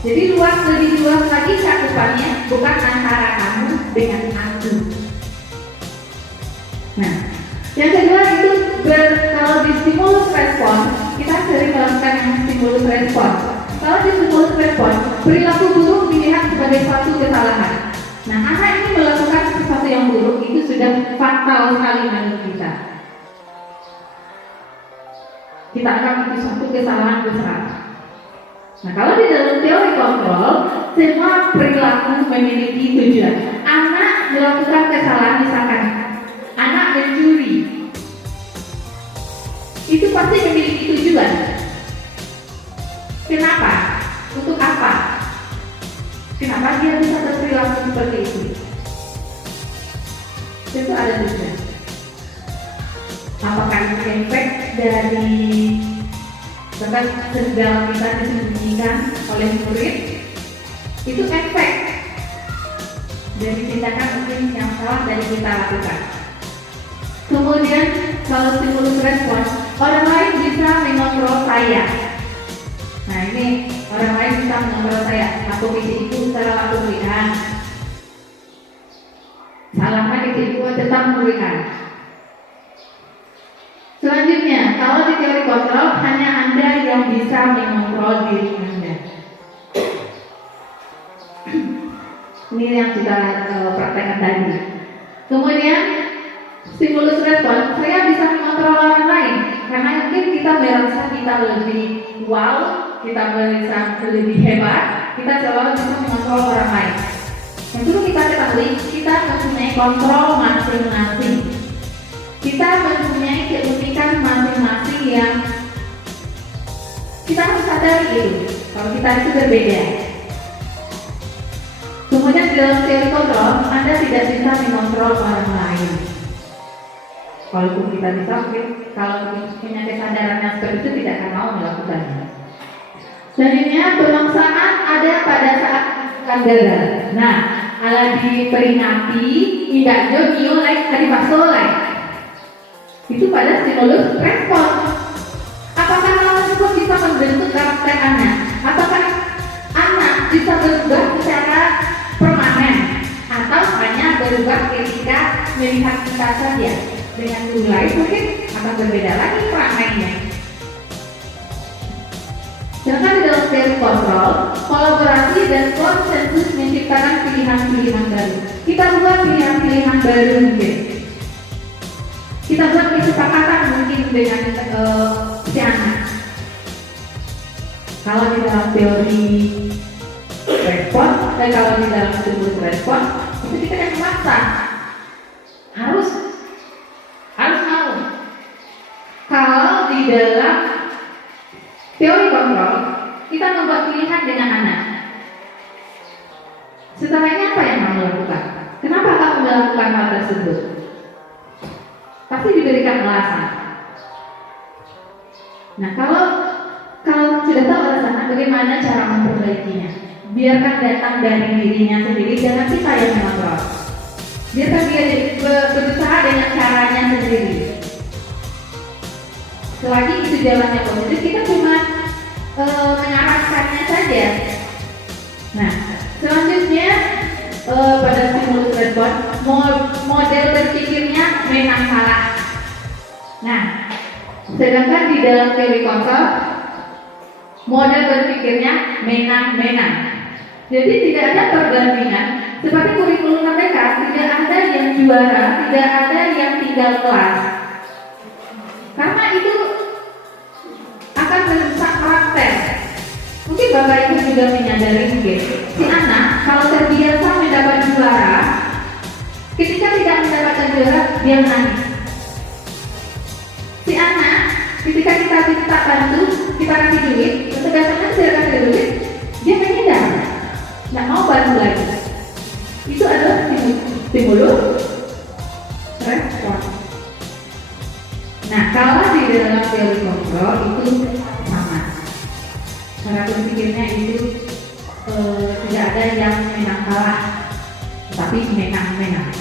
Jadi lebih luas lagi cakupannya, bukan antara kamu dengan aku. Nah, yang kedua itu kalau di stimulus respon, kita sering melakukan yang stimulus respon. Kalau di stimulus respon, perilaku buruk dilihat sebagai suatu kesalahan. Nah, anak ini melakukan sesuatu yang buruk itu sudah fatal sekali menurut kita. Kita akan itu suatu kesalahan besar. Nah, kalau di dalam teori kontrol, semua perilaku memiliki tujuan. Anak melakukan kesalahan, misalkan anak mencuri, itu pasti memiliki tujuan. Kenapa? Untuk apa? Kenapa dia bisa berperilaku seperti itu? Tentu ada tujuan. Apakah itu efek dari bahkan segala kita disembunyikan oleh murid? Itu efek dari tindakan mungkin yang salah dari kita lakukan. Kemudian kalau stimulus respon, orang lain bisa mengontrol saya. Nah, ini orang lain bisa mengontrol saya. Aku isi itu salah aku berikan. Salahkan isi itu tetap memberikan. yang kita praktekkan tadi. Kemudian stimulus respon, saya bisa mengontrol orang lain karena mungkin kita merasa kita lebih wow, kita merasa lebih hebat, kita selalu bisa mengontrol orang lain. Yang perlu kita ketahui, kita mempunyai kontrol masing-masing. Kita mempunyai keunikan masing-masing yang kita harus sadari itu. Kalau kita itu berbeda. Kemudian di dalam teori kontrol, Anda tidak bisa mengontrol orang lain. Walaupun kita bisa, mungkin kalau punya kesadaran yang seperti itu tidak akan mau melakukannya. Selanjutnya, pemaksaan ada pada saat akan gagal. Nah, ala diperingati, tidak jauh like tadi pasolek. Itu pada stimulus respon. Apakah hal tersebut bisa membentuk karakter anak? Apakah anak bisa berubah secara permanen atau hanya berubah ketika melihat kita saja? Dengan mulai mungkin akan berbeda lagi peranainya. Sedangkan di dalam teori kontrol, kolaborasi dan konsensus menciptakan pilihan-pilihan baru. Kita buat pilihan-pilihan baru mungkin. Kita buat kesepakatan mungkin dengan si anak. Kalau di dalam teori respon dan kalau di dalam stimulus respon, itu kita akan memaksa. Harus mau. Kalau di dalam teori kontrol, kita membuat pilihan dengan anak. Setelahnya apa yang kamu lakukan? Kenapa kamu melakukan hal tersebut? Pasti diberikan alasan. Nah, kalau sudah tahu alasan, bagaimana cara memperbaikinya? Biarkan datang dari dirinya sendiri, jangan kita yang mengontrol. Biarkan dia berusaha dengan caranya sendiri. Selagi itu jalannya positif, kita cuma mengarahkannya saja. Nah, selanjutnya pada stimulus respon, model berpikirnya menang kalah. Nah, sedangkan di dalam teori kontrol, model berpikirnya menang-menang. Jadi tidak ada perbandingan. Seperti kurikulum mereka, tidak ada yang juara, tidak ada yang tinggal kelas. Karena itu akan merusak karakter. Mungkin Bapak Ibu juga menyadari mungkin si anak kalau terbiasa mendapat juara, ketika tidak mendapatkan juara dia menangis. Si anak ketika kita minta bantu, kita kasih duit, ketegasannya saya kasih duit, dia menghindar, nggak mau bantu lagi. Itu adalah stimulus respon. Nah, kalau di dalam teori kontrol itu sama. Cara berpikirnya itu tidak ada yang menang kalah, tapi menang-menang.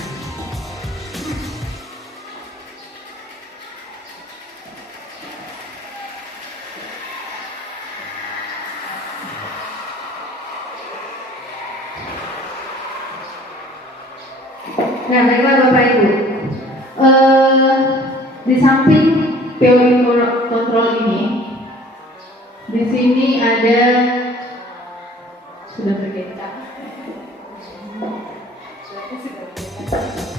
Nah, baiklah Bapak Ibu. Di samping teori kontrol ini, di sini ada sudah berkaitan.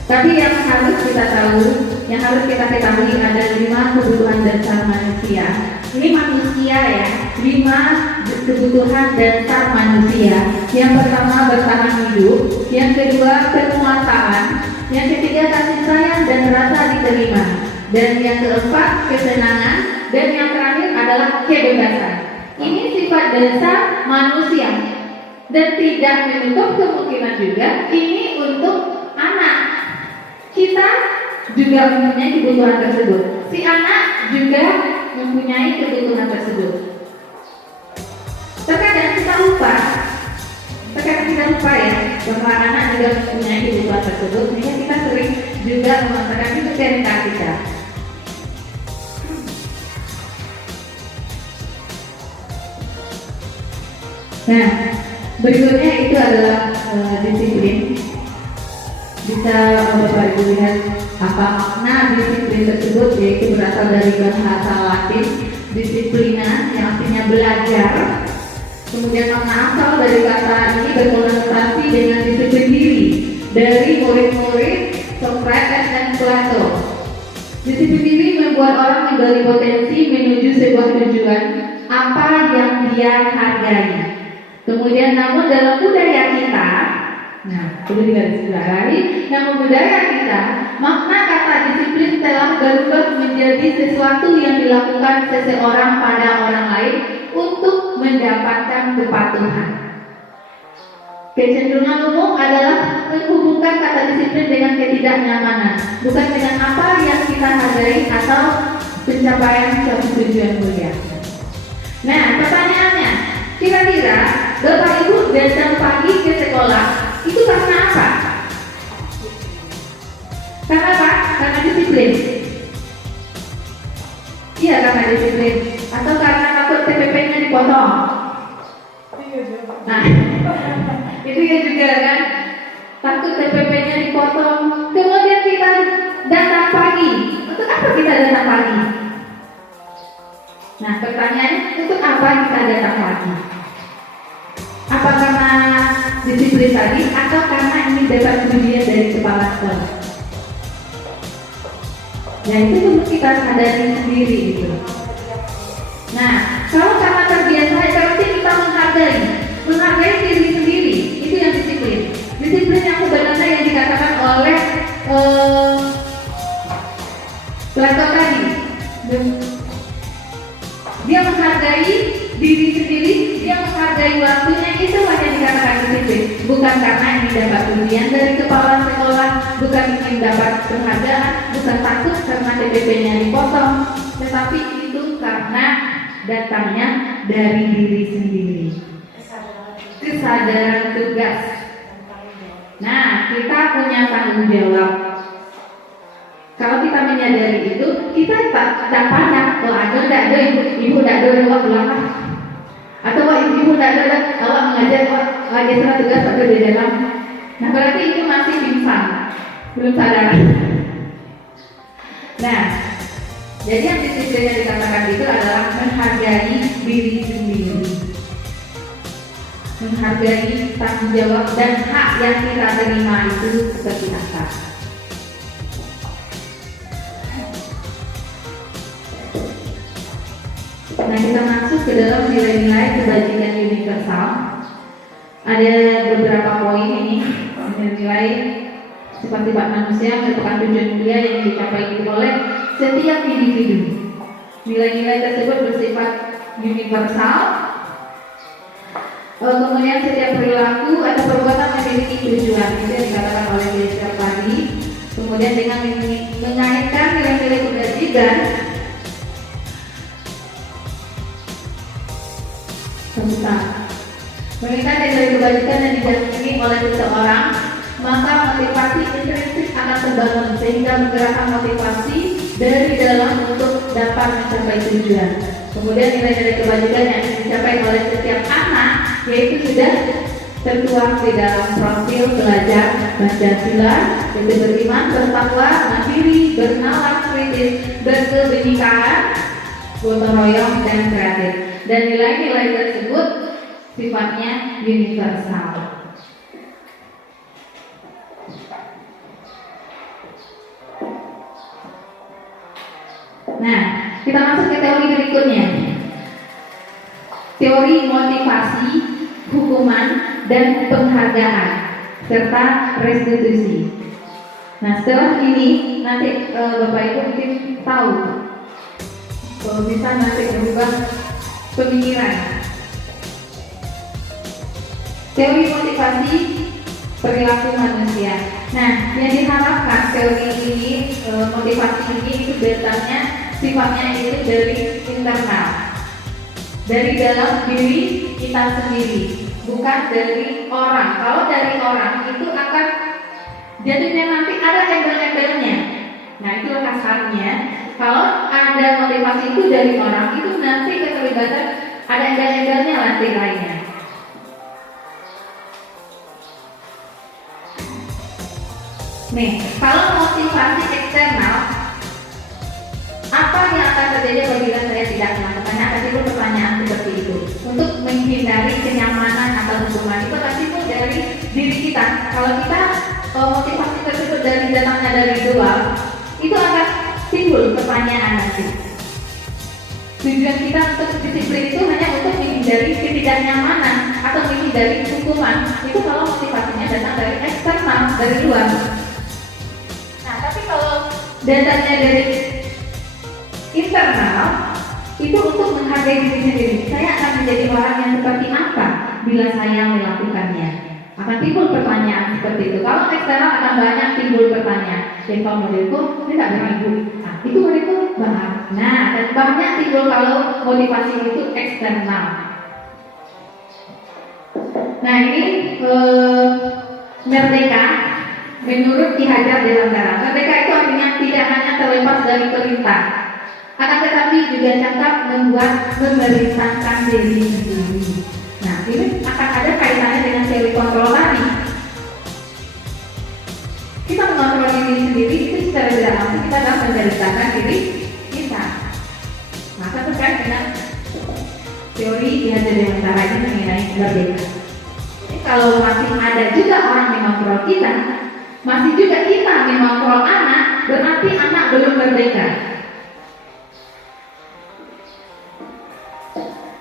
Tapi yang harus kita tahu, yang harus kita ketahui ada 5 kebutuhan dasar manusia. Ini manusia ya, 5 kebutuhan dasar manusia. Yang pertama bertahan hidup, yang kedua penguasaan, yang ketiga kasih sayang dan rasa diterima, dan yang keempat kesenangan, dan yang terakhir adalah kebebasan. Ini sifat dasar manusia dan tidak menutup kemungkinan juga ini untuk anak. Kita juga mempunyai kebutuhan tersebut. Si anak juga mempunyai kebutuhan tersebut. Terkadang kita lupa ya bahwa anak juga mempunyai kebutuhan tersebut, sehingga kita sering juga mengatakan itu cerita kita. Nah, berikutnya itu adalah disiplin. Bisa Bapak Ibu lihat apa makna disiplin tersebut, yaitu berasal dari bahasa Latin disiplina yang artinya belajar. Kemudian makna asal dari kata ini berkonotasi dengan disiplin diri dari murid-murid Socrates dan Plato. Disiplin diri membuat orang menggali potensi menuju sebuah tujuan apa yang dia hargai. Kemudian namun dalam budaya kita, perlu digarisbawahi, namun budaya kita, makna kata disiplin telah berubah menjadi sesuatu yang dilakukan seseorang pada orang lain untuk mendapatkan kepatuhan. Kecenderungan umum adalah menghubungkan kata disiplin dengan ketidaknyamanan, bukan dengan apa yang kita hargai atau pencapaian suatu tujuan mulia. Nah, pertanyaannya, kira-kira Bapak Ibu datang pagi ke sekolah itu karena apa? Karena apa? Karena disiplin. Iya, karena disiplin. Atau karena takut TPP-nya dipotong. Nah, itu ya juga kan, takut TPP-nya dipotong. Kemudian kita datang pagi. Untuk apa kita datang pagi? Nah, pertanyaannya, untuk apa kita datang pagi? Apa karena disiplin tadi atau karena ingin dapat pujian dari kepala sekolah? Nah, itu perlu kita sadari sendiri gitu. Nah, kalau karena terbiasa, berarti kita menghargai diri sendiri. Itu yang disiplin. Disiplin yang sebenarnya yang dikatakan oleh Plato tadi. Dia menghargai diri sendiri, dia menghargai waktunya, itu hanya dikatakan disiplin. Bukan karena ingin dapat pujian dari kepala sekolah, bukan ingin dapat penghargaan, bukan takut karena TPP-nya dipotong, tetapi itu karena datangnya dari diri sendiri. Kesadaran tugas. Nah, kita punya tanggung jawab. Kalau kita menyadari itu, kita tak pandang, ada tidak ada ibu tidak ada lewat belakang, atau ibu tidak ada awak mengajar lagi surat tugas ada di dalam. Nah, berarti itu masih pingsan, belum sadar. Nah, jadi yang disiplin yang dikatakan itu adalah menghargai diri sendiri, menghargai tanggung jawab dan hak yang kita terima itu seperti apa. Nah, kita masuk ke dalam nilai-nilai kebajikan universal. Ada beberapa poin ini, nilai sifat-sifat manusia merupakan tujuan mulia yang dicapai oleh setiap individu. Nilai-nilai tersebut bersifat universal. Kemudian setiap perilaku atau perbuatan memiliki tujuan, itu yang dikatakan oleh Yesus tadi. Kemudian dengan mengaitkan nilai-nilai kebajikan, mengingat nilai kebajikan yang didampingi oleh seseorang, maka motivasi intrinsik akan terbangun sehingga menggerakkan motivasi dari dalam untuk dapat mencapai tujuan. Kemudian nilai-nilai kebajikan yang dicapai oleh setiap anak yaitu sudah tertuang di dalam profil belajar Pancasila, yaitu beriman, bertakwa, mandiri, bernalar kritis, berkebinekaan, gotong royong, dan kreatif. Dan nilai-nilai tersebut sifatnya universal. Nah, kita masuk ke teori berikutnya. Teori motivasi, hukuman, dan penghargaan serta restitusi. Nah, setelah ini nanti Bapak Ibu mungkin tahu kalau bisa nanti berubah pemikiran. Teori motivasi perilaku manusia. Nah, yang diharapkan teori ini, motivasi ini itu datangnya sifatnya itu dari internal, dari dalam diri kita sendiri, bukan dari orang. Kalau dari orang itu akan jadinya nanti ada embel-embelnya. Nah, itu kasarnya. Kalau ada motivasi itu dari orang, itu nanti keterlibatan ada embel-embelnya nanti lainnya. Nih, kalau motivasi eksternal, apa yang akan terjadi apabila saya tidak melakukannya? Akan timbul pertanyaan seperti itu. Untuk menghindari kenyamanan atau hukuman itu akan timbul dari diri kita. Kalau kita Tujuan kita untuk disiplin itu hanya untuk menghindari ketidaknyamanan atau menghindari hukuman. Itu kalau motivasinya datang dari eksternal, dari luar. Nah, tapi kalau datangnya dari internal, itu untuk menghargai diri sendiri. Saya akan menjadi orang yang seperti apa bila saya melakukannya? Akan timbul pertanyaan seperti itu. Kalau eksternal akan banyak timbul pertanyaan. Jadi kalau modelku, ini tak berani ibu. Nah, itu modelku banyak. Nah, dan banyak timbul kalau motivasi itu eksternal. Nah, ini merdeka menurut Ki Hajar Dewantara. Merdeka itu artinya tidak hanya terlepas dari perintah, akan tetapi juga cakap membuat memerintahkan diri sendiri. Nah, ini akan ada kaitannya dengan teori kontrol tadi. Kita mengontrol diri sendiri itu secara tidak langsung kita dapat menceritakan diri kita. Maka terkait dengan teori Ki Hajar Dewantara ini mengenai merdeka. Jadi kalau masih ada juga orang yang mengontrol kita, masih juga kita mengontrol anak, berarti anak belum merdeka.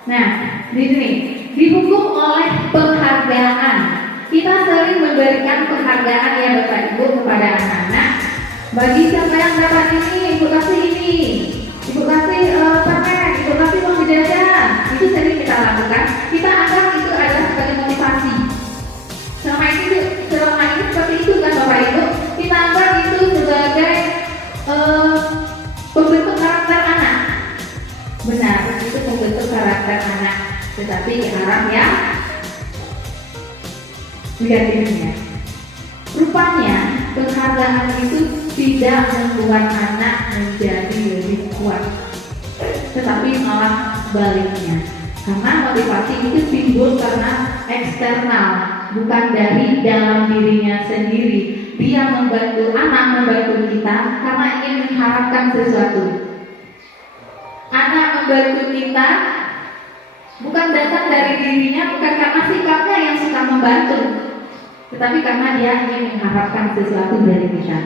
Nah, di sini dihukum oleh penghargaan. Kita sering memberikan penghargaan ya Bapak Ibu kepada anak-anak. Bagi siapa yang dapat ini, ibu kasih ini, ibu kasih permen, ibu kasih uang jajan. Itu sering kita lakukan. Kita anggap itu adalah sebagai motivasi. Selama ini seperti itu kan Bapak Ibu. Kita anggap itu sebagai pembentuk karakter anak. Benar, itu pembentuk karakter anak. Tetapi harap ya negatifnya. Rupanya penghargaan itu tidak membuat anak menjadi lebih kuat, tetapi malah sebaliknya. Karena motivasi itu timbul karena eksternal, bukan dari dalam dirinya sendiri. Dia membantu anak, membantu kita karena ingin mengharapkan sesuatu. Anak membantu kita bukan datang dari dirinya, bukan karena sikapnya yang suka membantu, tetapi karena dia ingin mengharapkan sesuatu dari kita.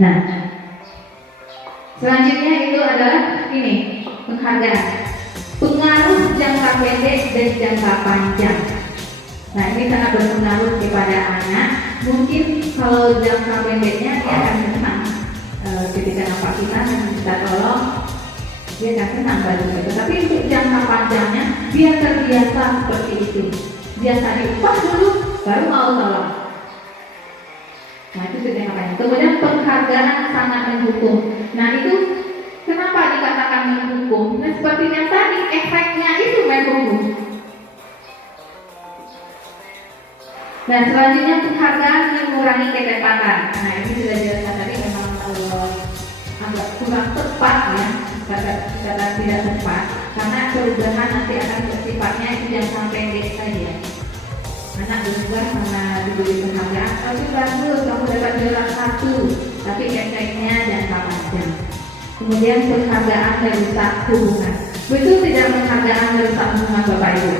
Nah, selanjutnya itu adalah ini, penghargaan. Pengaruh jangka pendek dan jangka panjang. Nah, ini sangat berpengaruh kepada anak. Mungkin kalau jangka pendeknya dia akan senang ketika nampak kita tolong, dia akan senang bantu itu. Tapi untuk jangka panjangnya dia terbiasa seperti itu. Biasa diupah dulu, baru mau tolong. Nah, itu jangka panjang. Kemudian penghargaan sangat mendukung. Nah, itu kenapa dikatakan mendukung? Nah, seperti yang tadi efeknya itu mendukung. Nah, selanjutnya penghargaan mengurangi ketepatan. Nah, ini sudah jelaskan tadi memang agak kurang tepat ya, kata tidak tepat, karena perubahan nanti akan bersifatnya itu jangka pendek saja. Anak berubah karena diberi penghargaan, tapi bagus kamu dapat juara 1, tapi efeknya jangka panjang. Kemudian penghargaan merusak hubungan. Betul tidak penghargaan merusak hubungan Bapak Ibu?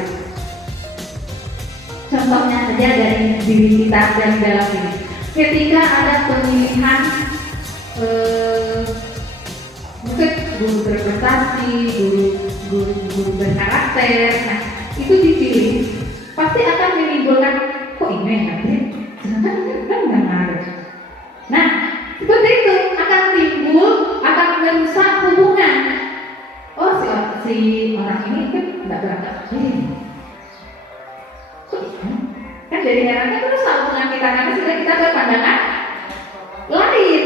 Contohnya saja dari diri kita dan dalam ini. Ketika ada pemilihan mungkin guru berprestasi, guru berkarakter, nah itu dipilih, pasti akan menimbulkan kok ini nanti, kan nggak ngaruh. Nah seperti itu akan timbul, akan merusak hubungan. Oh si orang ini kan nggak berangkat. Kan jadi herannya terus hubungan kita karena sudah kita berpandangan lain.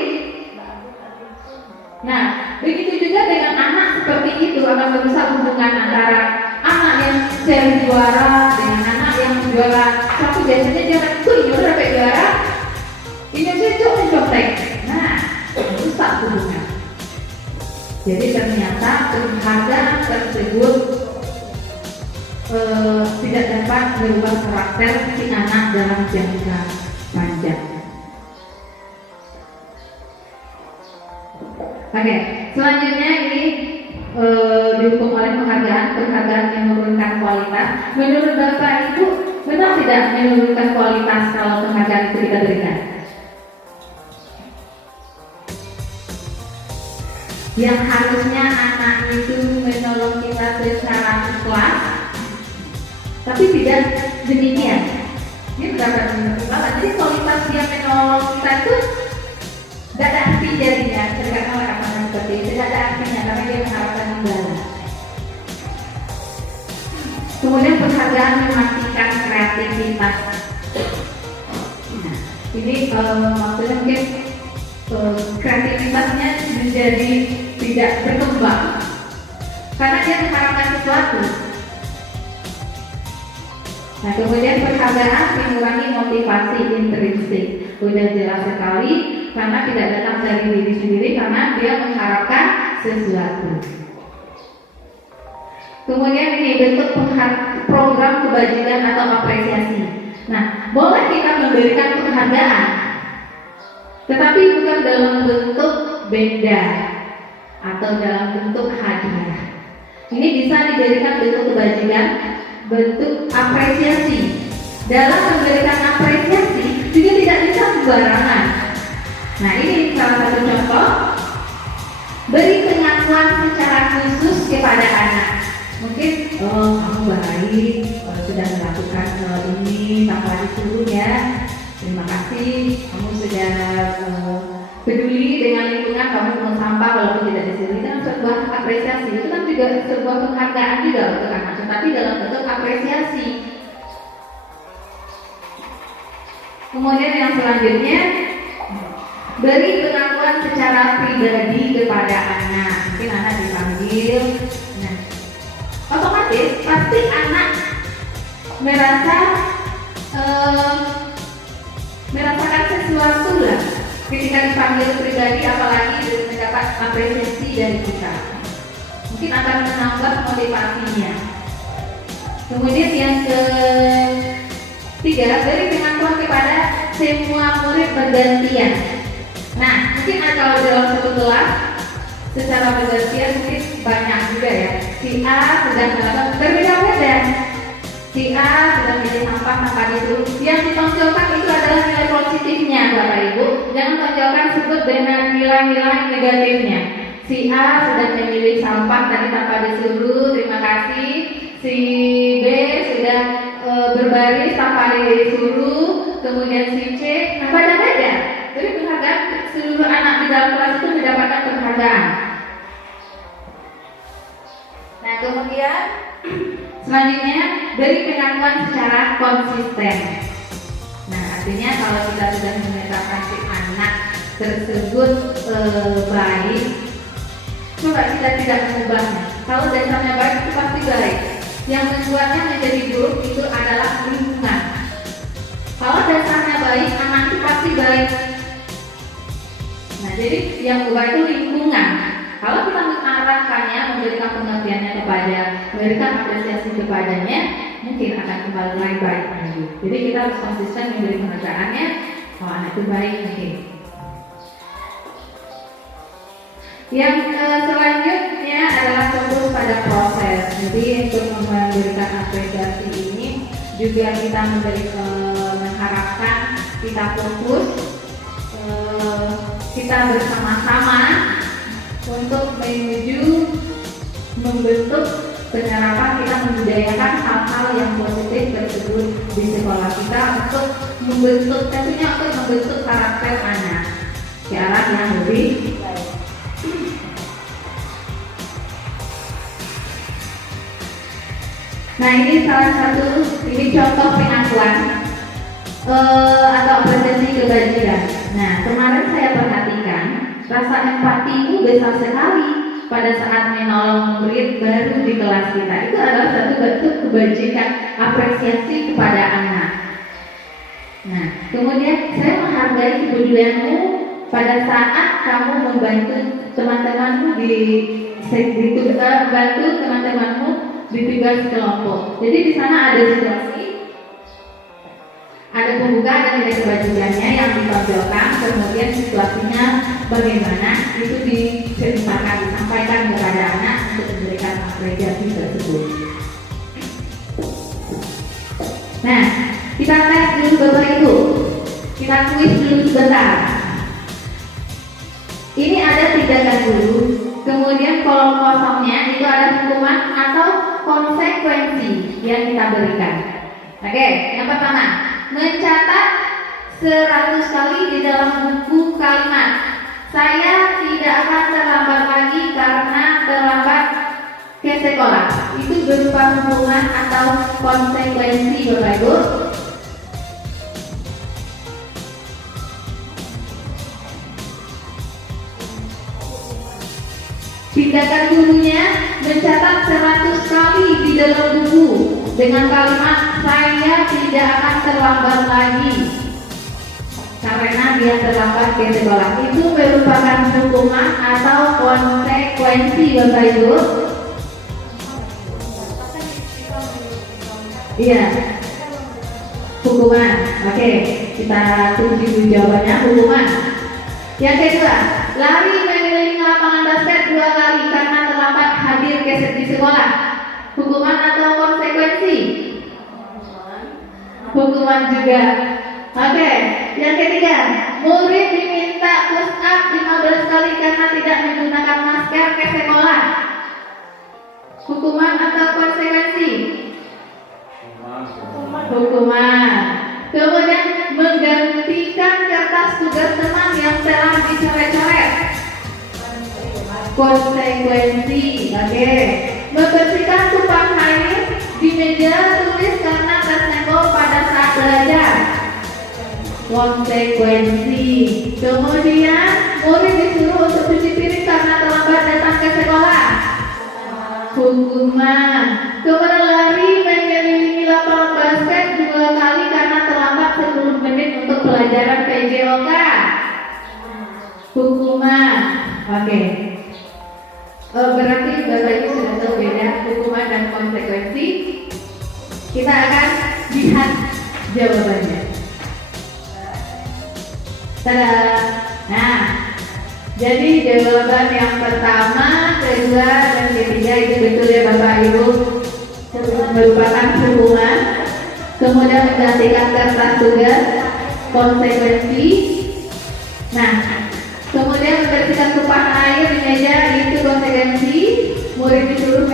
Nah, begitu juga dengan anak seperti itu akan merusak hubungan antara anak yang sering juara dengan anak yang juara satu. Biasanya jangan ini udah dapat juara, ini saya mencontek. Nah, merusak hubungan. Jadi ternyata penghargaan tersebut tidak dapat merubah karakter si anak dalam jangka panjang. Oke, selanjutnya ini dihukum oleh penghargaan yang menurunkan kualitas. Menurut Bapak Ibu, benar tidak menurunkan kualitas kalau penghargaan itu kita berikan? yang harusnya anak itu menolong kita secara ikhlas, tapi tidak demikian. Ini benar-benar banget. Jadi kualitas dia menolong kita itu tidak ada arti jadinya, tergantung apa seperti itu, tidak ada artinya karena dia mengharapkan imbalan. Kemudian penghargaan mematikan kreativitas. Nah, ini maksudnya mungkin kreativitasnya menjadi tidak berkembang karena dia mengharapkan sesuatu. Nah, kemudian penghargaan mengurangi motivasi intrinsik. Sudah jelas sekali karena tidak datang dari diri sendiri karena dia mengharapkan sesuatu. Kemudian ini bentuk program kebajikan atau apresiasi. Nah, boleh kita memberikan penghargaan, tetapi bukan dalam bentuk benda atau dalam bentuk hadiah. Ini bisa dijadikan bentuk kebajikan, bentuk apresiasi. Dalam memberikan apresiasi juga tidak bisa sembarangan. Nah, ini salah satu contoh. Beri pengakuan secara khusus kepada anak. Mungkin kamu baik, sudah melakukan ini tanpa disuruh ya. Terima kasih, kamu sudah peduli dengan lingkungan, kamu buang sampah walaupun tidak disuruh. Itu kan sebuah apresiasi. Itu kan juga sebuah penghargaan juga untuk anak, tetapi dalam bentuk apresiasi. Kemudian yang selanjutnya, beri pengakuan secara pribadi kepada anak. Mungkin anak dipanggil, nah, otomatis pasti anak merasakan sesuatu lah ketika dipanggil pribadi, apalagi mendapat apresiasi dari kita. Mungkin akan menambah motivasinya. Kemudian yang ketiga, beri pengakuan kepada semua murid bergantian. Nah, mungkin kalau dalam satu kelas secara bergantian mungkin banyak juga ya. Si A sedang melakukan berbeda-beda. Si A sedang menjadi sampah tanpa disuruh. Yang ditonjolkan itu adalah nilai positifnya, Bapak Ibu. Jangan tonjolkan sebut dengan nilai-nilai negatifnya. Si A sedang memilih sampah tadi tanpa disuruh, terima kasih. Si B sudah berbaris tanpa disuruh, kemudian si C, nah beda-beda. Jadi penghargaan seluruh anak di dalam kelas itu mendapatkan penghargaan. Nah, kemudian selanjutnya beri pengakuan secara konsisten. Nah, artinya kalau kita sudah menyatakan si anak tersebut baik, coba kita tidak mengubahnya. Kalau dasarnya baik itu pasti baik. Yang membuatnya menjadi buruk itu adalah lingkungan. Kalau dasarnya baik, anak itu pasti baik. Nah, jadi yang berubah itu lingkungan. Kalau kita mengarahkannya, memberikan pengertiannya kepada, memberikan apresiasi kepadanya, mungkin akan kembali lagi baik lagi. Jadi kita harus konsisten memberi penghargaannya. Kalau anak itu baik, mungkin. Yang selanjutnya adalah fokus pada proses. Jadi untuk memberikan apresiasi ini juga kita mengharapkan kita fokus, kita bersama-sama untuk menuju membentuk penyerapan, kita membudayakan hal-hal yang positif tersebut di sekolah kita untuk membentuk, tentunya untuk membentuk karakter anak ke arah yang lebih baik. Nah, ini salah satu, ini contoh pengakuan atau apresiasi kebajikan. Nah, kemarin saya perhatikan rasa empatimu besar sekali pada saat menolong murid baru di kelas kita. Itu adalah satu bentuk kebajikan, apresiasi kepada anak. Nah, kemudian saya menghargai kepedulianmu pada saat kamu membantu teman-temanmu membantu teman-temanmu di tugas kelompok. Jadi di sana ada situasi, ada pembukaan dan nilai kebajikannya yang ditonjolkan, kemudian situasinya bagaimana itu diceritakan, disampaikan kepada anak untuk memberikan apresiasi tersebut. Nah, kita tes dulu Bapak Ibu, kita kuis dulu sebentar. Ini ada 3 guru, Kemudian kolom kosongnya itu ada hukuman atau konsekuensi yang kita berikan. Oke, yang pertama, mencatat 100 kali di dalam buku kalimat. Saya tidak akan terlambat lagi karena terlambat ke sekolah. Itu berupa hukuman atau konsekuensi, Bapak Ibu. Tindakan gurunya mencatat 100 kali di dalam buku dengan kalimat saya tidak akan terlambat lagi karena dia terlambat ke sekolah. Itu merupakan hukuman atau konsekuensi, Bapak Ibu. Iya, hukuman. Oke, kita tunggu dulu jawabannya. Hukuman. Yang kedua, lari mengelilingi lapangan basket 2 kali karena terlambat hadir ke di sekolah. Hukuman atau konsekuensi? Hukuman juga. Oke, yang ketiga, murid diminta push up 15 kali karena tidak menggunakan masker ke sekolah. Hukuman atau konsekuensi? Hukuman. Kemudian menggantikan kertas tugas teman yang telah dicoret-coret. Konsekuensi. Oke. Membersihkan tumpah air di meja tulis karena tersenggol pada saat belajar. Konsekuensi. Kemudian murid disuruh untuk cuci piring karena terlambat datang ke sekolah. Hukuman. Kemudian lari mengelilingi lapangan basket 2 kali karena terlambat 10 menit untuk pelajaran PJOK. Hukuman. Oke. Berarti Bapak Ibu sudah tahu beda hukuman dan konsekuensi. Kita akan lihat jawabannya. Tada. Nah, jadi jawaban yang pertama, kedua, dan ketiga itu betul ya Bapak Ibu. Merupakan hukuman. Kemudian menggantikan kertas tugas, konsekuensi. Nah, kemudian membersihkan tumpahan air di meja itu konsekuensi. Murid disuruh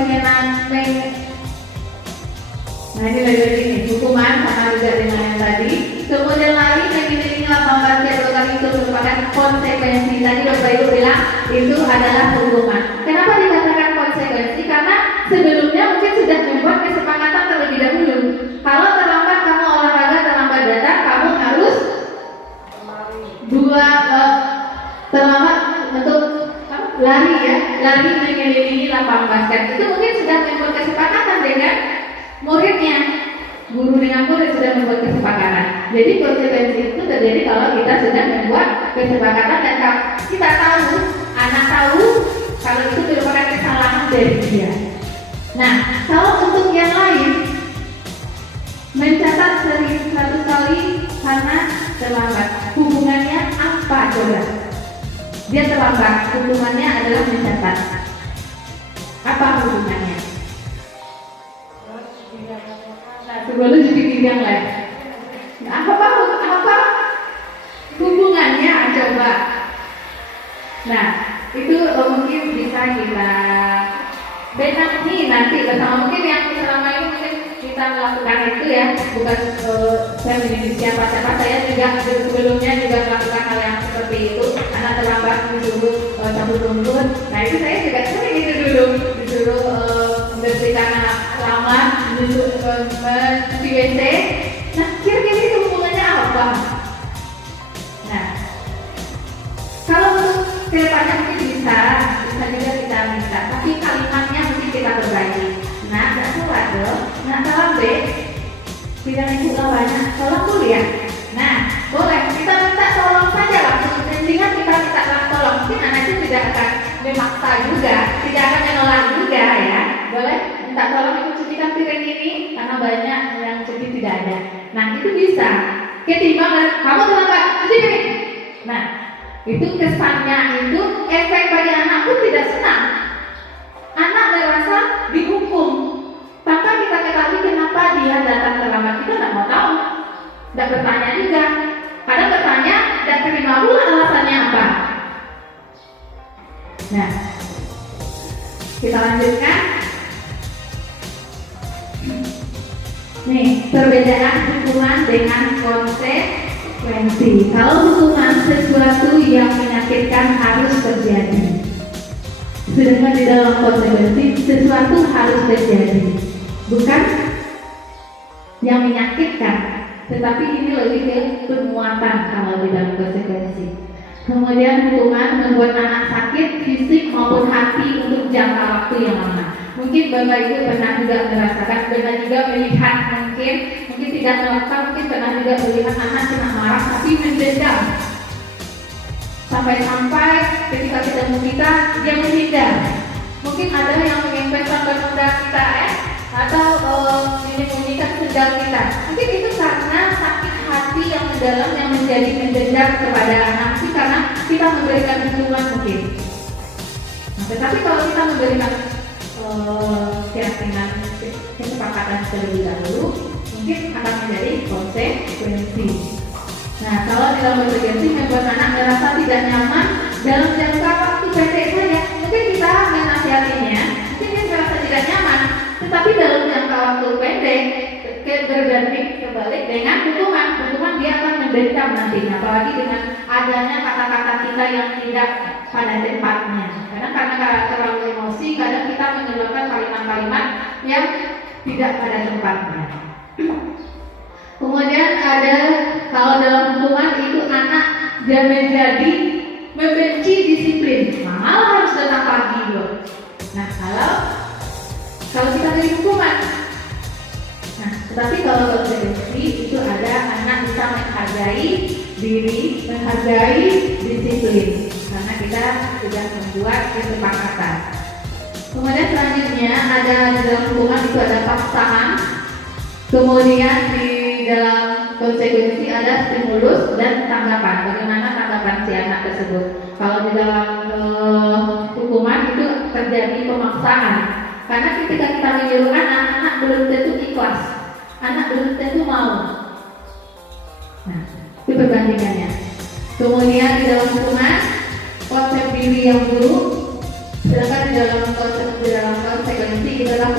nah ini lagi nih, hukuman sama juga dengan yang tadi. Kemudian lari mengelilingi lapangan basket 2 kali itu merupakan konsekuensi. Tadi Bapak Ibu bilang itu adalah hukuman. Kenapa dikatakan konsekuensi? Karena sebelumnya mungkin sudah membuat kesepakatan terlebih dahulu. Kalau terlambat kamu olahraga, terlambat datang, kamu harus terlambat untuk lari ya, lari mengelilingi lapangan basket. Itu mungkin sudah membuat kesepakatan dengan muridnya. Guru dengan murid sudah membuat kesepakatan. Jadi konsekuensi itu terjadi kalau kita sudah membuat kesepakatan dan kita tahu, anak tahu kalau itu merupakan kesalahan dari dia. Nah, kalau untuk yang lain mencatat 100 kali karena terlambat, hubungannya apa coba? Dia terlambat, hukumannya adalah mencatat. Apa hubungannya? Sebelum jadi bidang lain. Apa hubungannya coba? Nah, itu mungkin bisa kita benahi nanti bersama. Mungkin yang selama ini mungkin kita melakukan itu ya, bukan saya menjadi siapa-siapa. Saya juga sebelumnya juga melakukan hal yang seperti itu. Anak terlambat disuruh cabut rumput. Nah itu saya juga sering itu dulu disuruh membersihkan halaman, mencuci WC. Nah kira-kira itu hubungannya apa? Nah kalau kedepannya mungkin bisa juga kita minta, tapi kalimatnya mungkin kita perbaiki. Nah nggak salah dong. Nah salam B, tidak ibu lawannya, tolong kuliah. Nah boleh kita minta tolong saja langsung. Dengan kita minta tolong, mungkin anak itu tidak akan memaksa juga, tidak akan menolak juga ya. Boleh minta tolong ibu cucikan piring ini karena banyak yang cuci tidak ada. Nah itu bisa. Ketimbang kamu terlambat cuci piring. Nah itu kesannya itu efek bagi anak pun tidak senang. Anak merasa dihukum tanpa kita ketahui kenapa dia datang terlambat. Kita tidak mau tahu, tidak bertanya juga. Kadang bertanya dan terima pula alasannya apa. Nah, Kita lanjutkan. Nih, perbedaan hukuman dengan konsekuensi. Kalau hukuman sesuatu yang menyakitkan harus terjadi, sedangkan di dalam konsekuensi sesuatu harus terjadi, bukan yang menyakitkan, tetapi ini lebih ke penguatan kalau di dalam konsekuensi. Kemudian hukuman membuat anak sakit fisik maupun hati untuk jangka waktu yang lama. Mungkin Bapak Ibu pernah juga merasakan, pernah juga melihat, mungkin tidak melakukan, mungkin pernah juga melihat anak kena marah tapi mendendam. Sampai-sampai ketika ketemu kita, dia menghindar. Mungkin ada yang menginvestkan benda kita atau menyembunyikan dendam kita. Mungkin itu karena sakit hati yang mendalam yang menjadi mendendam kepada anak, karena kita memberikan hukuman mungkin. Nah, tetapi kalau kita memberikan keyakinan, kesepakatan terlebih dahulu, mungkin akan menjadi konsekuensi. Nah, kalau dalam konsekuensi membuat anak merasa tidak nyaman dalam jangka waktu pendek saja, mungkin kita menasihatinya, mungkin dia merasa tidak nyaman, tetapi dalam jangka waktu pendek berbanding kebalik dengan hukuman dia akan mendendam nantinya, apalagi dengan adanya kata-kata kita yang tidak pada tempatnya. Karena terlalu emosi, kadang kita mengeluarkan kalimat-kalimat yang tidak pada tempatnya. Kemudian ada, kalau dalam hukuman itu anak dia menjadi membenci disiplin, malah harus datang pagi loh. Nah, kalau kita beri hukuman, nah, tetapi kalau konsekuensi itu ada anak bisa menghargai diri, menghargai disiplin, karena kita sudah membuat kesepakatan. Kemudian selanjutnya ada di dalam hukuman itu ada paksaan. Kemudian di dalam konsekuensi ada stimulus dan tanggapan. Bagaimana tanggapan si anak tersebut? Kalau di dalam hukuman itu terjadi pemaksaan. Karena ketika kita menyuruh anak belum tentu ikhlas, anak belum tentu mau. Nah, itu perbandingannya. Kemudian di dalam hukuman konsep diri yang buruk, sedangkan di dalam konsekuensi itu adalah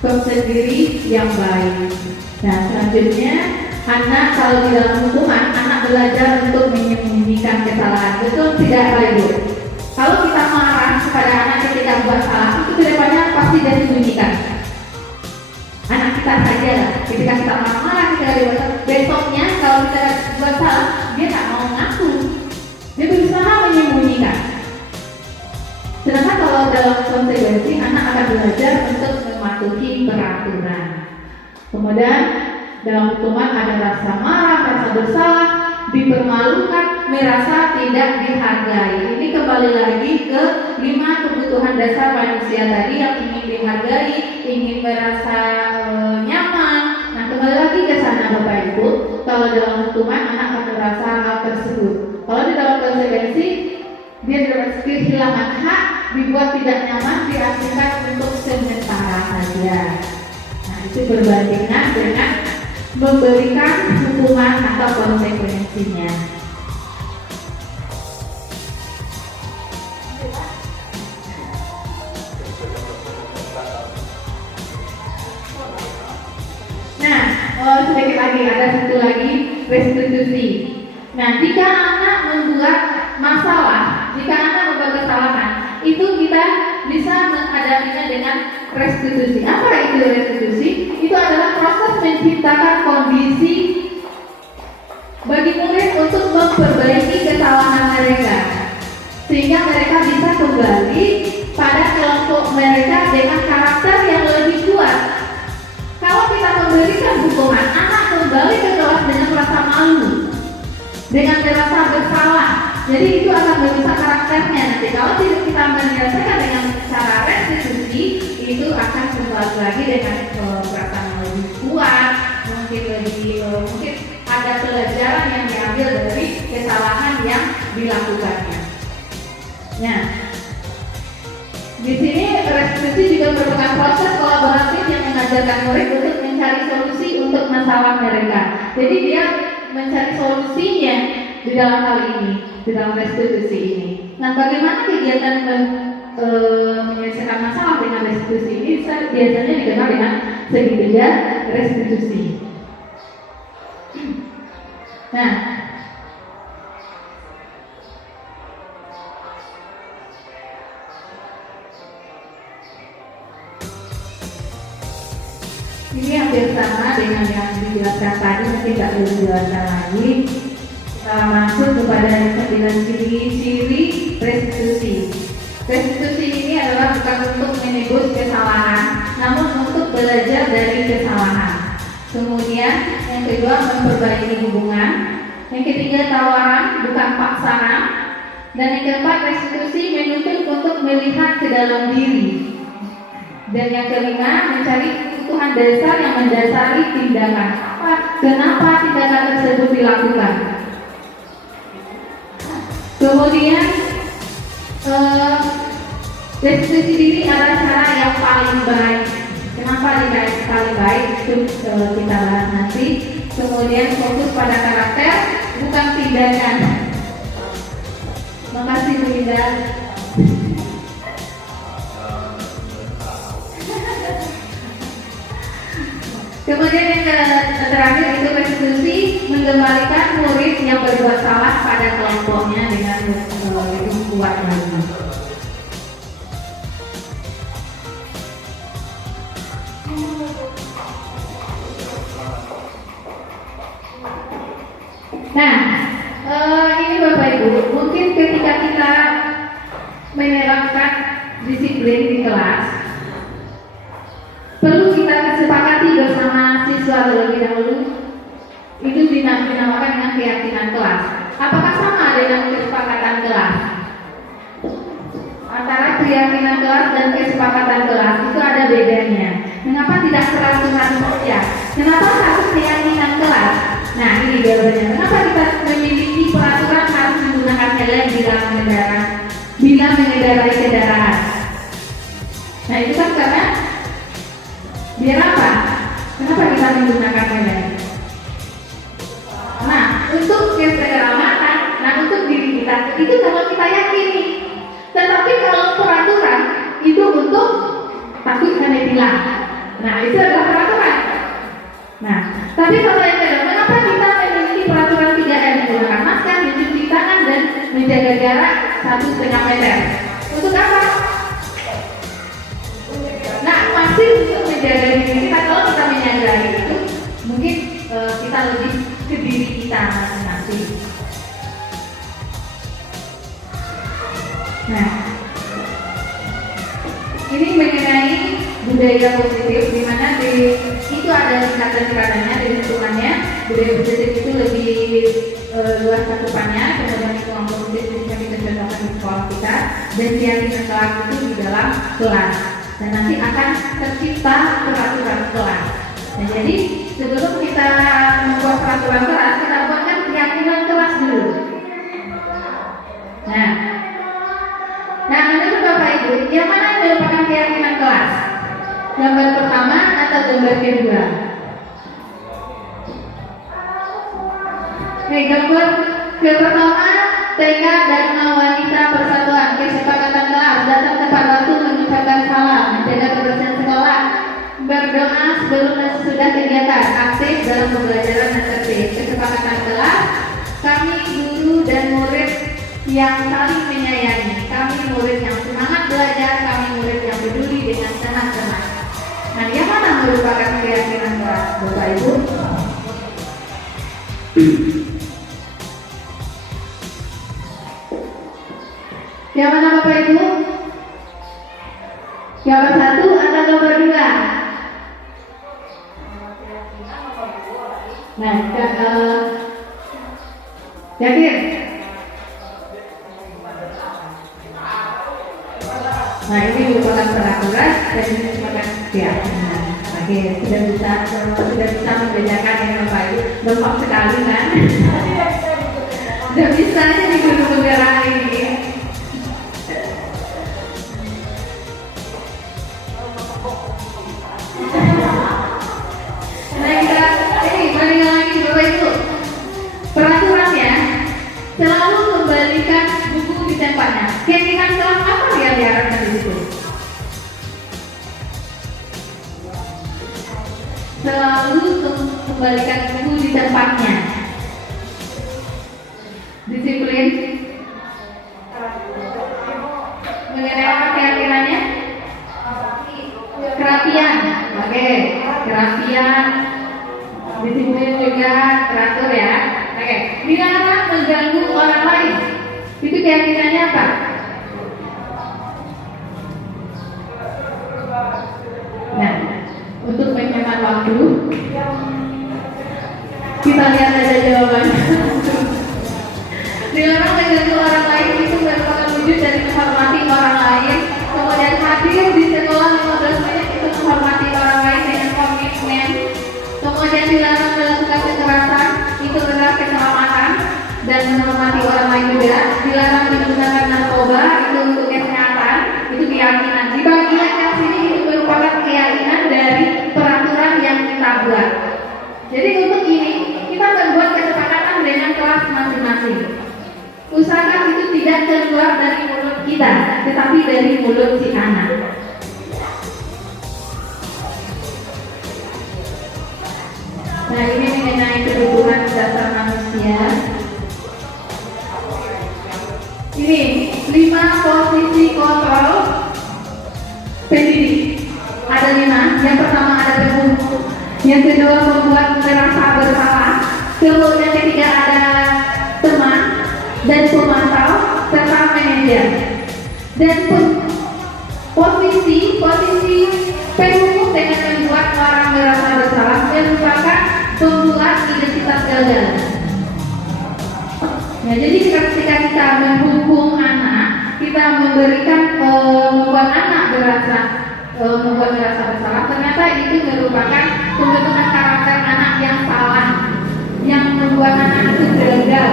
konsep diri yang baik. Nah, selanjutnya anak kalau di dalam hukuman anak belajar untuk menyembunyikan kesalahan. Betul tidak Pak Ibu? Kalau kita marah kepada anak ketika buat salah, itu kedepannya pasti dia sembunyikan. Anak kita saja lah, ketika kita marah-marah, ketika dia buat, besoknya kalau kita buat salah, dia tak mau ngaku, dia berusaha menyembunyikan. Sedangkan kalau dalam konsekuensi anak akan belajar untuk mematuhi peraturan. Kemudian dalam hukuman ada rasa marah, rasa bersalah, dipermalukan, merasa tidak dihargai. Ini kembali lagi ke 5 kebutuhan dasar manusia tadi yang ingin dihargai, ingin merasa nyaman. Nah, kembali lagi ke sana Bapak Ibu. Kalau dalam hukuman anak akan merasa hal tersebut. Kalau di dalam konsekuensi dia dapat kehilangan hak, dibuat tidak nyaman, diasingkan untuk sementara saja. Nah, itu berbandingan dengan memberikan hukuman atau konsekuensinya. Nah, sedikit lagi, ada satu lagi, restitusi. Nah, jika anak membuat masalah, jika anak membuat kesalahan, itu kita bisa menghadapinya dengan restitusi. Apa itu restitusi? Itu adalah proses menciptakan kondisi bagi murid untuk memperbaiki kesalahan mereka, sehingga mereka bisa kembali pada kelompok mereka dengan karakter yang lebih kuat. Kalau kita memberikan hukuman, anak kembali ke kelas dengan rasa malu, dengan merasa bersalah. Jadi itu akan merusak karakternya nanti. Kalau tidak kita menyelesaikan dengan cara restitusi, itu akan kembali lagi dengan perasaan yang lebih kuat, mungkin ada pelajaran yang diambil dari kesalahan yang dilakukannya. Nah, di sini restitusi juga merupakan proses kolaboratif yang mengajarkan murid untuk mencari solusi untuk masalah mereka. Jadi dia mencari solusinya di dalam hal ini, di dalam restitusi ini. Nah, bagaimana kegiatan menyelesaikan masalah dengan restitusi ini biasanya dikenal dengan segitiga restitusi. Nah, ini hampir sama dengan yang dijelaskan tadi, mungkin tidak perlu dijelaskan lagi. Kita masuk kepada 9 ciri-ciri restitusi. Restitusi ini adalah bukan untuk menebus kesalahan, namun untuk belajar dari kesalahan. Kemudian yang kedua, memperbaiki hubungan. Yang ketiga, tawaran bukan paksaan. Dan yang keempat, restitusi menuntut untuk melihat ke dalam diri. Dan yang kelima, mencari kebutuhan dasar yang mendasari tindakan. Kenapa tindakan tersebut dilakukan? Kemudian restitusi diri adalah cara yang paling baik. Kenapa dikait paling baik? Itu kita bahas nanti. Kemudian fokus pada karakter, bukan tindakan. Makasih Bu Ida. Kemudian yang terakhir itu restitusi mengembalikan murid yang berbuat salah pada kelompoknya dengan lebih kuat lagi. Nah, ini Bapak Ibu, mungkin ketika kita menerapkan disiplin di kelas, perlu kita kesepakati bersama siswa terlebih dahulu. Itu dinamakan dengan keyakinan kelas. Apakah sama dengan kesepakatan kelas? Antara keyakinan kelas dan kesepakatan kelas itu ada bedanya. Mengapa tidak 100% saja? Kenapa harus keyakinan kelas? Nah, ini jawabannya. Kenapa kita memiliki peraturan harus menggunakan helm bila mengendarai kendaraan? Nah, itu kan karena biar apa? Kenapa kita menggunakan helm? Nah, untuk keselamatan, nah untuk diri kita, itu kalau kita yakini. Tetapi kalau peraturan itu untuk takut kena tilang. Nah, itu adalah peraturan. Nah, tapi kalau yang kedua, mengapa kita memiliki peraturan 3M, menggunakan masker, mencuci tangan, dan menjaga jarak 1,5 meter? Untuk apa? Nah, masih untuk menjaga diri kita. Kalau kita menyadari itu, mungkin kita lebih ke diri kita masing-masing. Nah, ini mengenai budaya positif, di mana itu ada tingkatan-tingkatannya dan hitungannya. Budaya positif itu lebih luas cakupannya, kemudian lingkungan positif bisa kita contohkan di sekolah kita, dan keyakinan kelas itu di dalam kelas. Dan nanti akan tercipta peraturan kelas. Nah, jadi sebelum kita membuat peraturan kelas, kita buatkan keyakinan kelas dulu. Nah, menurut Bapak Ibu, yang mana yang merupakan keyakinan kelas? Gambar pertama atau gambar kedua? Oke, gambar pertama, TK Dharma Wanita Persatuan, kesepakatan kelas, datang tepat waktu, mengucapkan salam, menjaga kebersihan sekolah, berdoa sebelum dan sesudah kegiatan, aktif dalam pembelajaran dan tertib. Kesepakatan kelas, kami guru dan murid yang saling menyayangi, kami murid yang semangat belajar, kami murid yang peduli dengan senang-senang. Nah, yang mana merupakan keyakinan kelas, Bapak Ibu? Yang mana Bapak Ibu? Gambar 1 atau gambar 2? Nah, yakin? Nah, ini merupakan peraturan dan ini merupakan keyakinan. Oke, sudah bisa membedakan ya Bapak Ibu. Gampang sekali kan? Sudah bisa jadi guru negara ini. Balik lagi Bapak Ibu. Peraturannya selalu kembalikan buku di tempatnya. mengembalikan buku di tempatnya. Disiplin. Mengenai apa keyakinannya? Kerapian. Oke, kerapian. Disiplin juga, teratur ya. Oke, dilarang mengganggu orang lain. Itu keyakinannya apa? Nah, untuk menghemat waktu, kita lihat aja jawabannya. Dilarang mengganggu orang lain itu merupakan wujud dari menghormati orang lain. Kemudian hadir di sekolah 15 menit itu menghormati orang lain dengan komitmen. Kemudian dilarang melakukan kekerasan, itu adalah keselamatan dan menghormati orang lain juga. Dilarang menggunakan narkoba, itu untuk kesehatan, itu keyakinan. Di bagian yang sini itu merupakan keyakinan dari peraturan yang kita buat. Jadi untuk ini kita membuat kesepakatan dengan kelas masing-masing. Usahakan itu tidak keluar dari mulut kita, tetapi dari mulut si anak. Nah, ini mengenai kebutuhan dasar manusia. Ini 5 posisi kontrol pendidik. Ada 5. Yang pertama ada pembunuh. Yang kedua membuat merasa bersalah. Kemudian ketiga ada teman dan pemantau serta manajer. Dan posisi penghukum dengan membuat orang merasa bersalah merupakan pembuat identitas gagal. Nah, jadi ketika kita menghukum anak, kita membuat anak membuat merasa bersalah, ternyata itu merupakan pembentukan karakter anak yang salah, yang membuat anak itu gagal.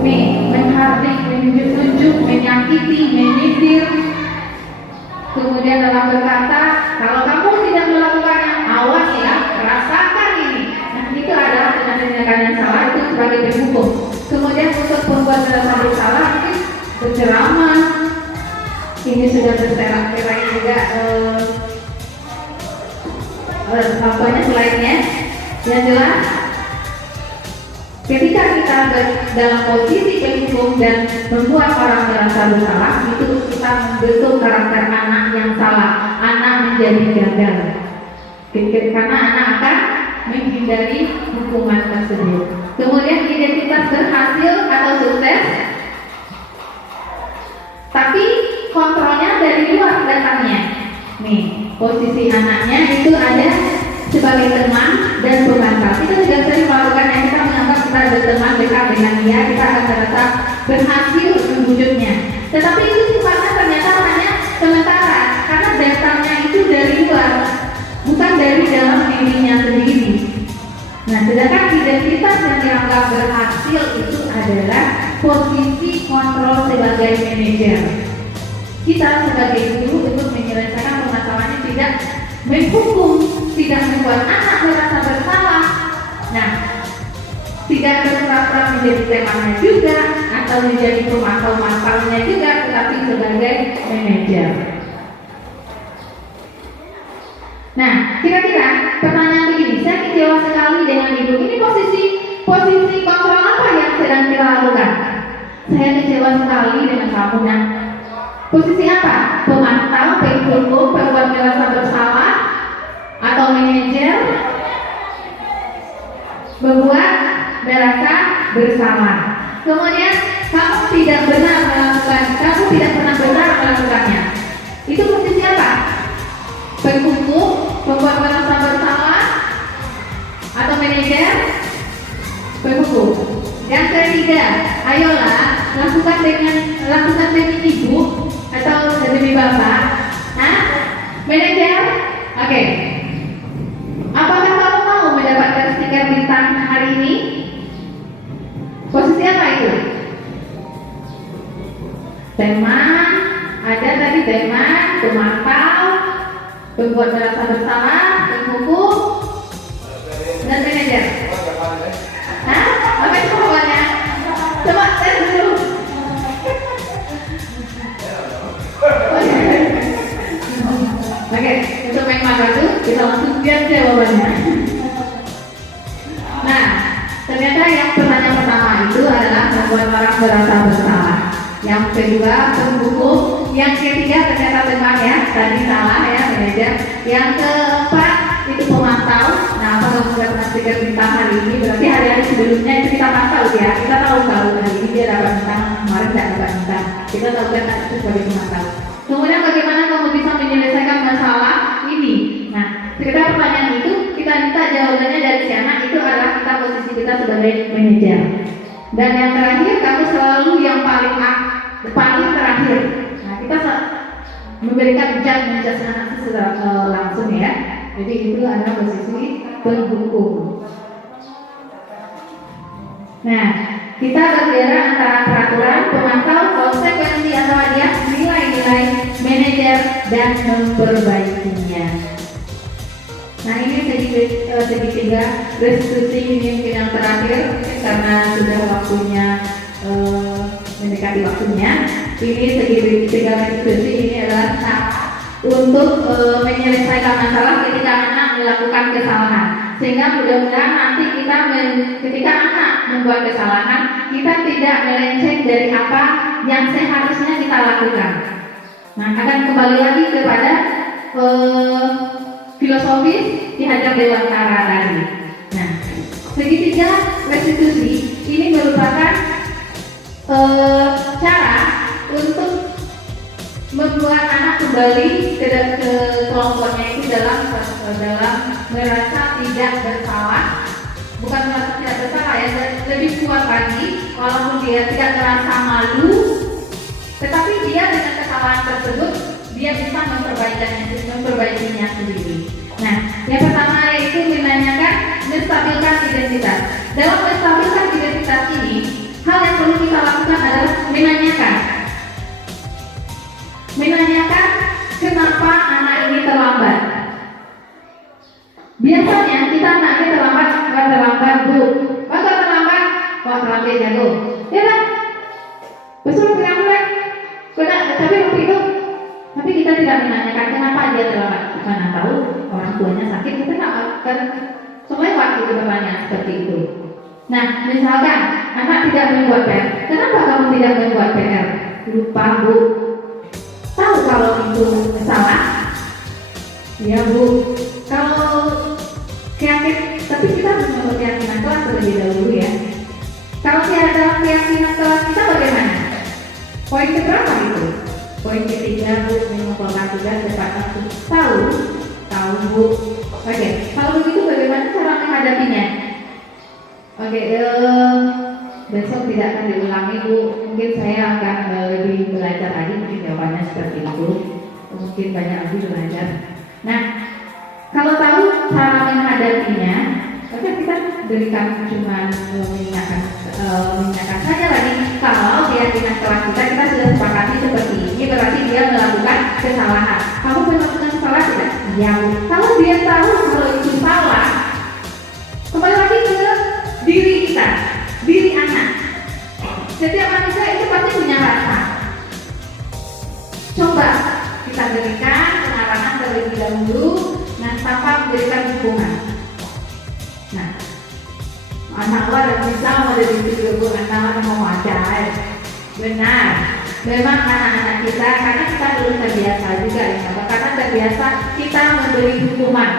Nih, menghardik, menunjuk, menyakiti, menyindir. Kemudian dalam berkata, kalau kamu tidak melakukannya, awas ya, rasakan ini. Nah, itu adalah tindakan yang salah, itu sebagai penghukum. Kemudian untuk pembuat merasa bersalah, ini berceramah. Ini sudah berserak-serak juga apanya selainnya. Yang jelas, ketika kita dalam posisi penghukum dan membuat orang merasa bersalah, itu kita membentuk karakter anak yang salah. Anak menjadi gagal, karena anak akan menghindari hukuman tersebut. Kemudian identitas berhasil atau sukses, tapi kontrolnya dari luar datangnya. Nih, posisi anaknya itu ada sebagai teman dan pemantau. Kita juga sering melakukan yang kita menganggap kita berteman dekat dengan dia, kita akan merasa berhasil membujuknya. Tetapi itu sifatnya ternyata hanya sementara, karena datangnya itu dari luar, bukan dari dalam dirinya sendiri. Nah, sedangkan identitas yang dianggap berhasil itu adalah posisi kontrol sebagai manajer. Kita sebagai guru untuk menyelesaikan permasalahannya, tidak menghukum, tidak membuat anak merasa bersalah. Nah, tidak berpura-pura menjadi temannya juga atau menjadi pemantau-mantaunya juga, tetapi sebagai manajer. Nah, kira-kira pertanyaan begini, saya kecewa sekali dengan ibu. Ini posisi kontrol apa yang sedang kita lakukan? Saya kecewa sekali dengan kamu. Nah, posisi apa? Pemantau, penghukum, pembuat merasa bersalah, atau manajer? Membuat merasa bersalah. Kemudian kamu tidak tidak pernah benar melakukannya. Itu posisi apa? Penghukum, membuat merasa bersalah, atau manajer? Penghukum. Yang ketiga, ayolah lakukan demi ibu atau demi bapak. Nah, manajer, oke. Apakah kamu mau mendapatkan stiker bintang hari ini? Posisi apa itu? Teman, ada tadi teman, pemantau, pembuat merasa bersalah, penghukum, dan manajer. Hah? Apa itu pokoknya? Coba tes dulu. Oke, untuk yang mana itu kita langsung lihat jawabannya. merasa bersalah. Yang kedua penghukum. Yang ketiga ternyata teman ya, tadi salah ya manajer. Yang keempat itu pemantau. Nah, apakah sudah pernah stiker bintang hari ini? Berarti hari-hari sebelumnya itu kita pantau ya. Kita tahu kalau hari ini dia dapat bintang, kemarin tidak dapat bintang. Kita tahu kan itu sebagai pemantau. Kemudian bagaimana kamu bisa menyelesaikan masalah ini? Nah, sekitar pertanyaan itu kita minta jawabannya dari siapa? Itu adalah kita posisi kita sebagai manajer. Dan yang terakhir, kamu selalu yang paling terakhir. Nah, kita memberikan judgement secara langsung ya. Jadi itu adalah posisi penghukum. Nah, kita berbicara antara peraturan, pemantau, konsekuensi atau hadiah, nilai-nilai, manajer, dan memperbaikinya. Nah, ini segitiga restitusi ini mungkin yang terakhir karena sudah waktunya mendekati waktunya. Ini segitiga restitusi ini adalah untuk menyelesaikan masalah ketika anak melakukan kesalahan, sehingga mudah-mudahan nanti ketika anak membuat kesalahan kita tidak melenceng dari apa yang seharusnya kita lakukan. Nah, akan kembali lagi kepada filosofis Ki Hajar Dewantara tadi. Nah, segitiga restitusi ini merupakan cara untuk membuat anak kembali ke kelompoknya itu dalam merasa tidak bersalah, bukan merasa tidak bersalah ya, lebih kuat lagi, walaupun dia tidak merasa malu, tetapi dia dengan kesalahan tersebut dia bisa memperbaikinya sendiri. Nah, yang pertama yaitu menstabilkan identitas. Dalam menstabilkan identitas ini, hal yang perlu kita lakukan adalah menanyakan kenapa anak ini terlambat. Biasanya kita anaknya terlambat, bu. Kok terlambat? Wah, terlambat jago. Ya kan? Besok bilang kan? Tapi waktu itu, tapi kita tidak menanyakan kenapa dia terlambat. Karena tahu orang tuanya sakit, kita nggak akan selewat itu pertanyaan seperti itu. Nah, misalkan anak tidak membuat PR, kenapa kamu tidak membuat PR? Lupa, bu. Tahu kalau itu salah? Ya, bu. Kalau tapi kita harus membuat keyakinan kelas terlebih dahulu ya. Kalau tiada keyakinan kelas kita bagaimana? Poin keberapa itu? Poin ketiga, bu. Mengumpulkan tugas cepat waktu. Tahu, bu. Oke, kalau begitu bagaimana cara menghadapinya? Oke, besok tidak akan diulangi, bu. Mungkin saya akan lebih belajar lagi, mungkin jawabannya seperti itu. Mungkin banyak lagi belajar. Nah, kalau tahu cara menghadapinya, maka kita berikan cuma mengingatkan saja lagi. Kalau keyakinan kelas kita sudah sepakati seperti ini, berarti dia melakukan kesalahan. Kamu melakukan kesalahan tidak? Iya, bu. Kalau dia tahu kalau itu salah, kembali lagi ke diri kita, diri anak. Setiap manusia itu pasti punya rasa. Coba kita berikan pengarahan terlebih dahulu, nah tanpa memberikan hukuman. Nah, anak dan bisa menjadi guru anak mau ajar. Benar. Memang anak-anak kita karena kita belum terbiasa juga ya, karena terbiasa kita memberi hukuman.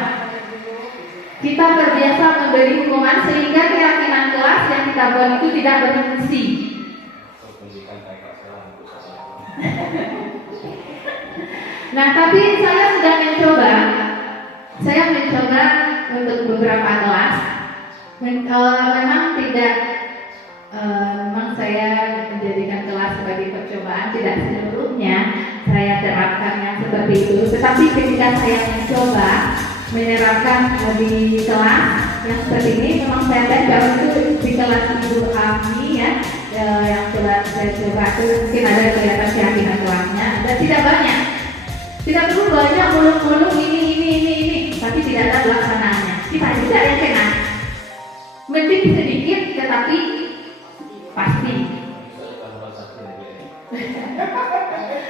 Kita terbiasa memberi hukuman sehingga keyakinan kelas yang kita buat itu tidak berfungsi. Nah, tapi saya sudah mencoba untuk beberapa kelas. Memang tidak, memang saya menjadikan kelas sebagai percobaan, tidak seluruhnya saya terapkan yang seperti itu. Tetapi ketika saya mencoba menerapkan di kelas yang seperti ini, memang saya lihat itu di kelas Ibu Ami ya, yang coba saya coba itu mungkin ada kelihatan keyakinan kelasnya, dan tidak banyak. Tidak perlu banyak muluk-muluk ini, tapi tidak ada pelaksanaannya. Kita juga yang kena. Mending sedikit, tetapi pasti.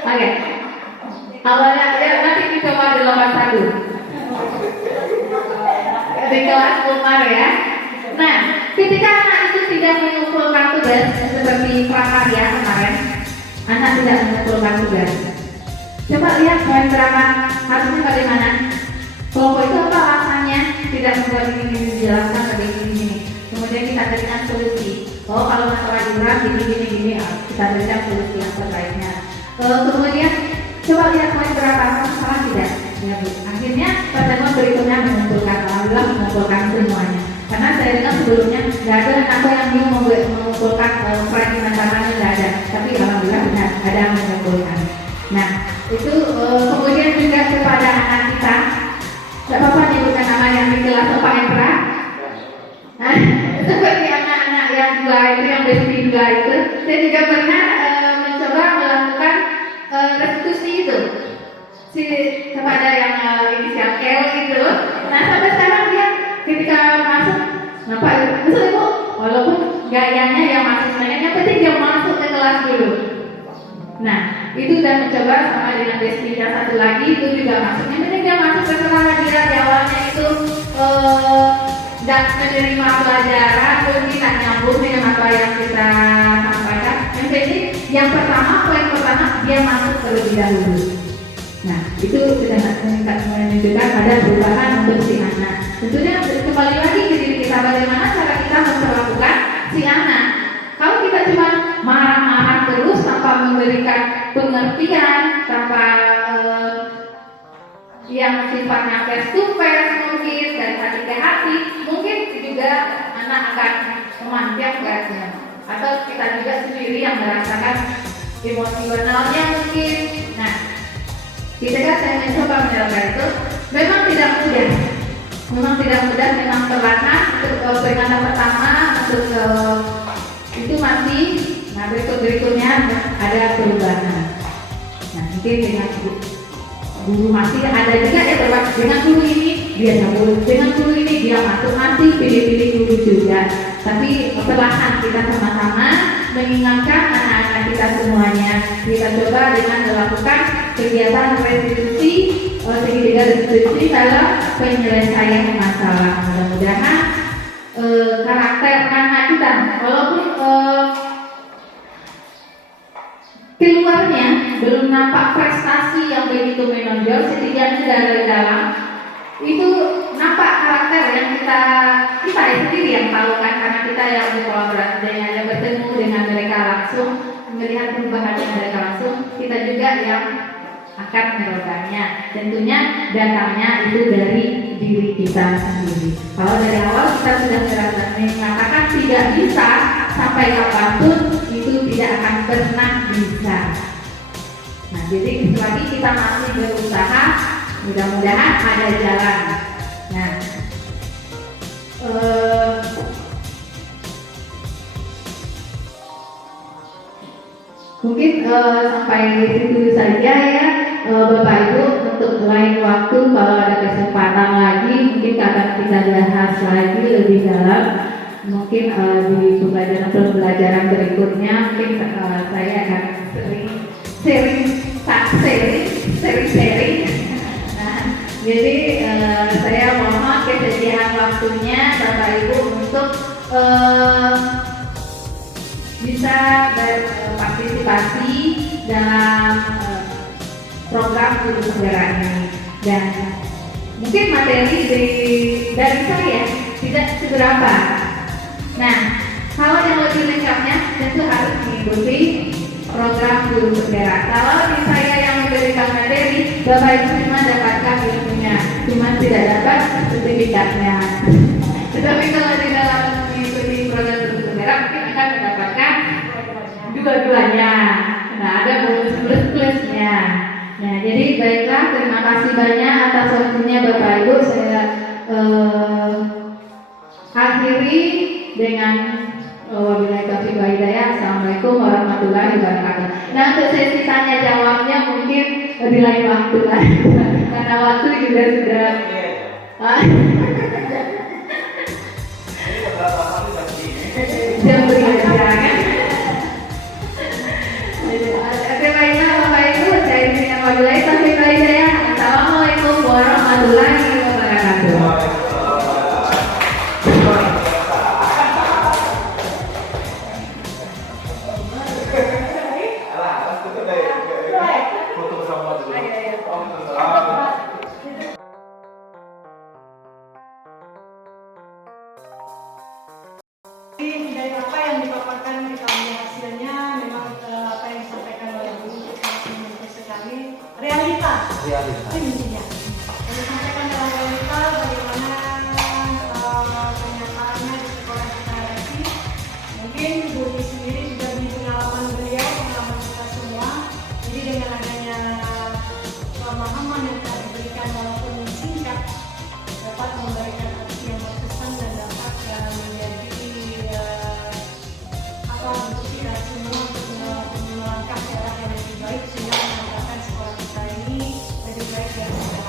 Oke. Awalnya ya nanti dicoba di lomba 1. Di kelas Umar ya. Nah, ketika anak itu tidak mengumpulkan tugas seperti prakarya kemarin, anak tidak mengumpulkan tugas. Coba lihat poin berapa, harusnya bagaimana? Kelompok itu apa alasannya? Tidak membuat ini dijelaskan begini. Kemudian kita berikan solusi. Oh, kalau masalah iuran gini, kita berikan solusi yang terbaiknya. Kemudian coba lihat poin berapa, salah tidak? Ya Bu. Akhirnya pertemuan berikutnya mengumpulkan semuanya. Karena saya dengar sebelumnya nggak ada apa yang ingin mengumpulkan proyek diantaranya nggak ada. Tapi alhamdulillah benar ada yang mengumpulkan. Nah itu kemudian juga kepada anak kita. Tidak apa-apa nyebutkan nama yang di kelas Pak Hendra. Nah, seperti anak-anak yang dua itu, yang besti dua itu, saya juga pernah mencoba melakukan restitusi itu kepada yang inisial L itu. Nah sampai sekarang dia ketika masuk, kenapa? Betul Ibu, walaupun gayanya yang masuk sebenarnya, yang penting dia masuk ke kelas dulu. Nah itu dan mencoba sama dengan bestinya satu lagi itu juga masuk. Yang penting dia masuk setelah dia di awalnya itu tidak menerima pelajaran, mungkin tidak nyambung dengan apa yang kita sampaikan. Yang penting yang pertama, poin pertama dia masuk terlebih dahulu. Nah itu sudah menunjukkan ada perubahan untuk si anak. Tentunya kembali lagi ke diri kita, bagaimana cara kita memperlakukan si anak. Kalau kita cuma marah-marah terus tanpa memberikan pengertian, tanpa yang sifatnya face to face mungkin dari hati ke hati, mungkin juga anak akan memanjang gasnya. Atau kita juga sendiri yang merasakan emosionalnya mungkin. Nah, ketika saya mencoba menyelesaikan itu, memang tidak mudah. Memang perlahan untuk peringatan pertama untuk itu masih. Nah berikutnya ada perubahan. Nah mungkin dengan guru masih ada juga ya teman. Dengan guru ini dia cabut, dengan guru ini dia masuk, masih pilih-pilih guru juga. Tapi perlahan kita sama-sama mengingatkan anak-anak kita semuanya. Kita coba dengan melakukan kegiatan restitusi, segitiga restitusi dalam penyelesaian masalah. Mudah-mudahan karakter anak kita, walaupun keluarnya belum nampak prestasi yang begitu menonjol, setidaknya dari dalam itu nampak karakter yang kita sendiri yang tahu kan, karena kita yang berkolaborasi dengan yang bertemu dengan mereka langsung, melihat perubahan mereka langsung, kita juga yang akan merubahnya. Tentunya datangnya itu dari diri kita sendiri. Kalau dari awal kita sudah mengatakan tidak bisa, sampai kapanpun itu tidak akan pernah bisa. Nah, jadi selagi kita masih berusaha, mudah-mudahan ada jalan. Nah, mungkin sampai situ saja ya Bapak Ibu. Untuk lain waktu kalau ada kesempatan lagi mungkin akan kita bahas lagi lebih dalam. Mungkin di pembelajaran berikutnya mungkin saya akan sharing. Nah, jadi saya mohon kesediaan waktunya Bapak Ibu untuk bisa berpartisipasi dalam program guru penggerak ini. Dan mungkin materi dari saya tidak seberapa. Nah, kalau yang lebih lengkapnya tentu harus mengikuti program guru penggerak. Kalau di saya yang memberikan materi, Bapak Ibu cuma dapatkan ilmunya, cuma tidak dapat sertifikatnya. Tetapi kalau di dalam mengikuti program guru penggerak mungkin akan mendapatkan dua-duanya. Nah, ada bonus-plusnya. Nah, jadi baiklah, terima kasih banyak atas waktunya Bapak Ibu. Saya akhiri dengan wabillahi taufiq wal hidayah. Assalamualaikum warahmatullahi wabarakatuh. Nah, untuk sesi tanya jawabnya mungkin di lain waktu lah, karena waktu juga sudah jam berapa kan? Baiklah Bapak Ibu, saya dengan wabillahi taufiq wal hidayah. Assalamualaikum warahmatullahi wabarakatuh. Realita. Intinya. Yang disampaikan dalam realita bagaimana kenyataannya di sekolah kita nanti. Mungkin Bu Uni sendiri sudah di pengalaman beliau, pengalaman kita semua. Jadi dengan adanya pemahaman yang telah diberikan walaupun singkat dapat memberikan arti yang berkesan dan dapat menjadi untuk kita semua untuk melangkah ke arah yang lebih baik sehingga mengantarkan sekolah kita ini lebih baik dan sejahtera.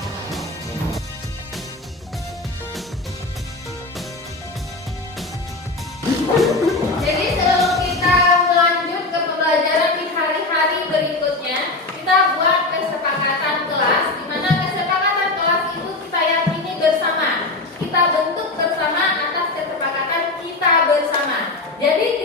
Jadi sebelum kita melanjut ke pembelajaran di hari-hari berikutnya, kita buat kesepakatan kelas, di mana kesepakatan kelas itu kita yakini bersama. Kita bentuk bersama atas kesepakatan kita bersama. Jadi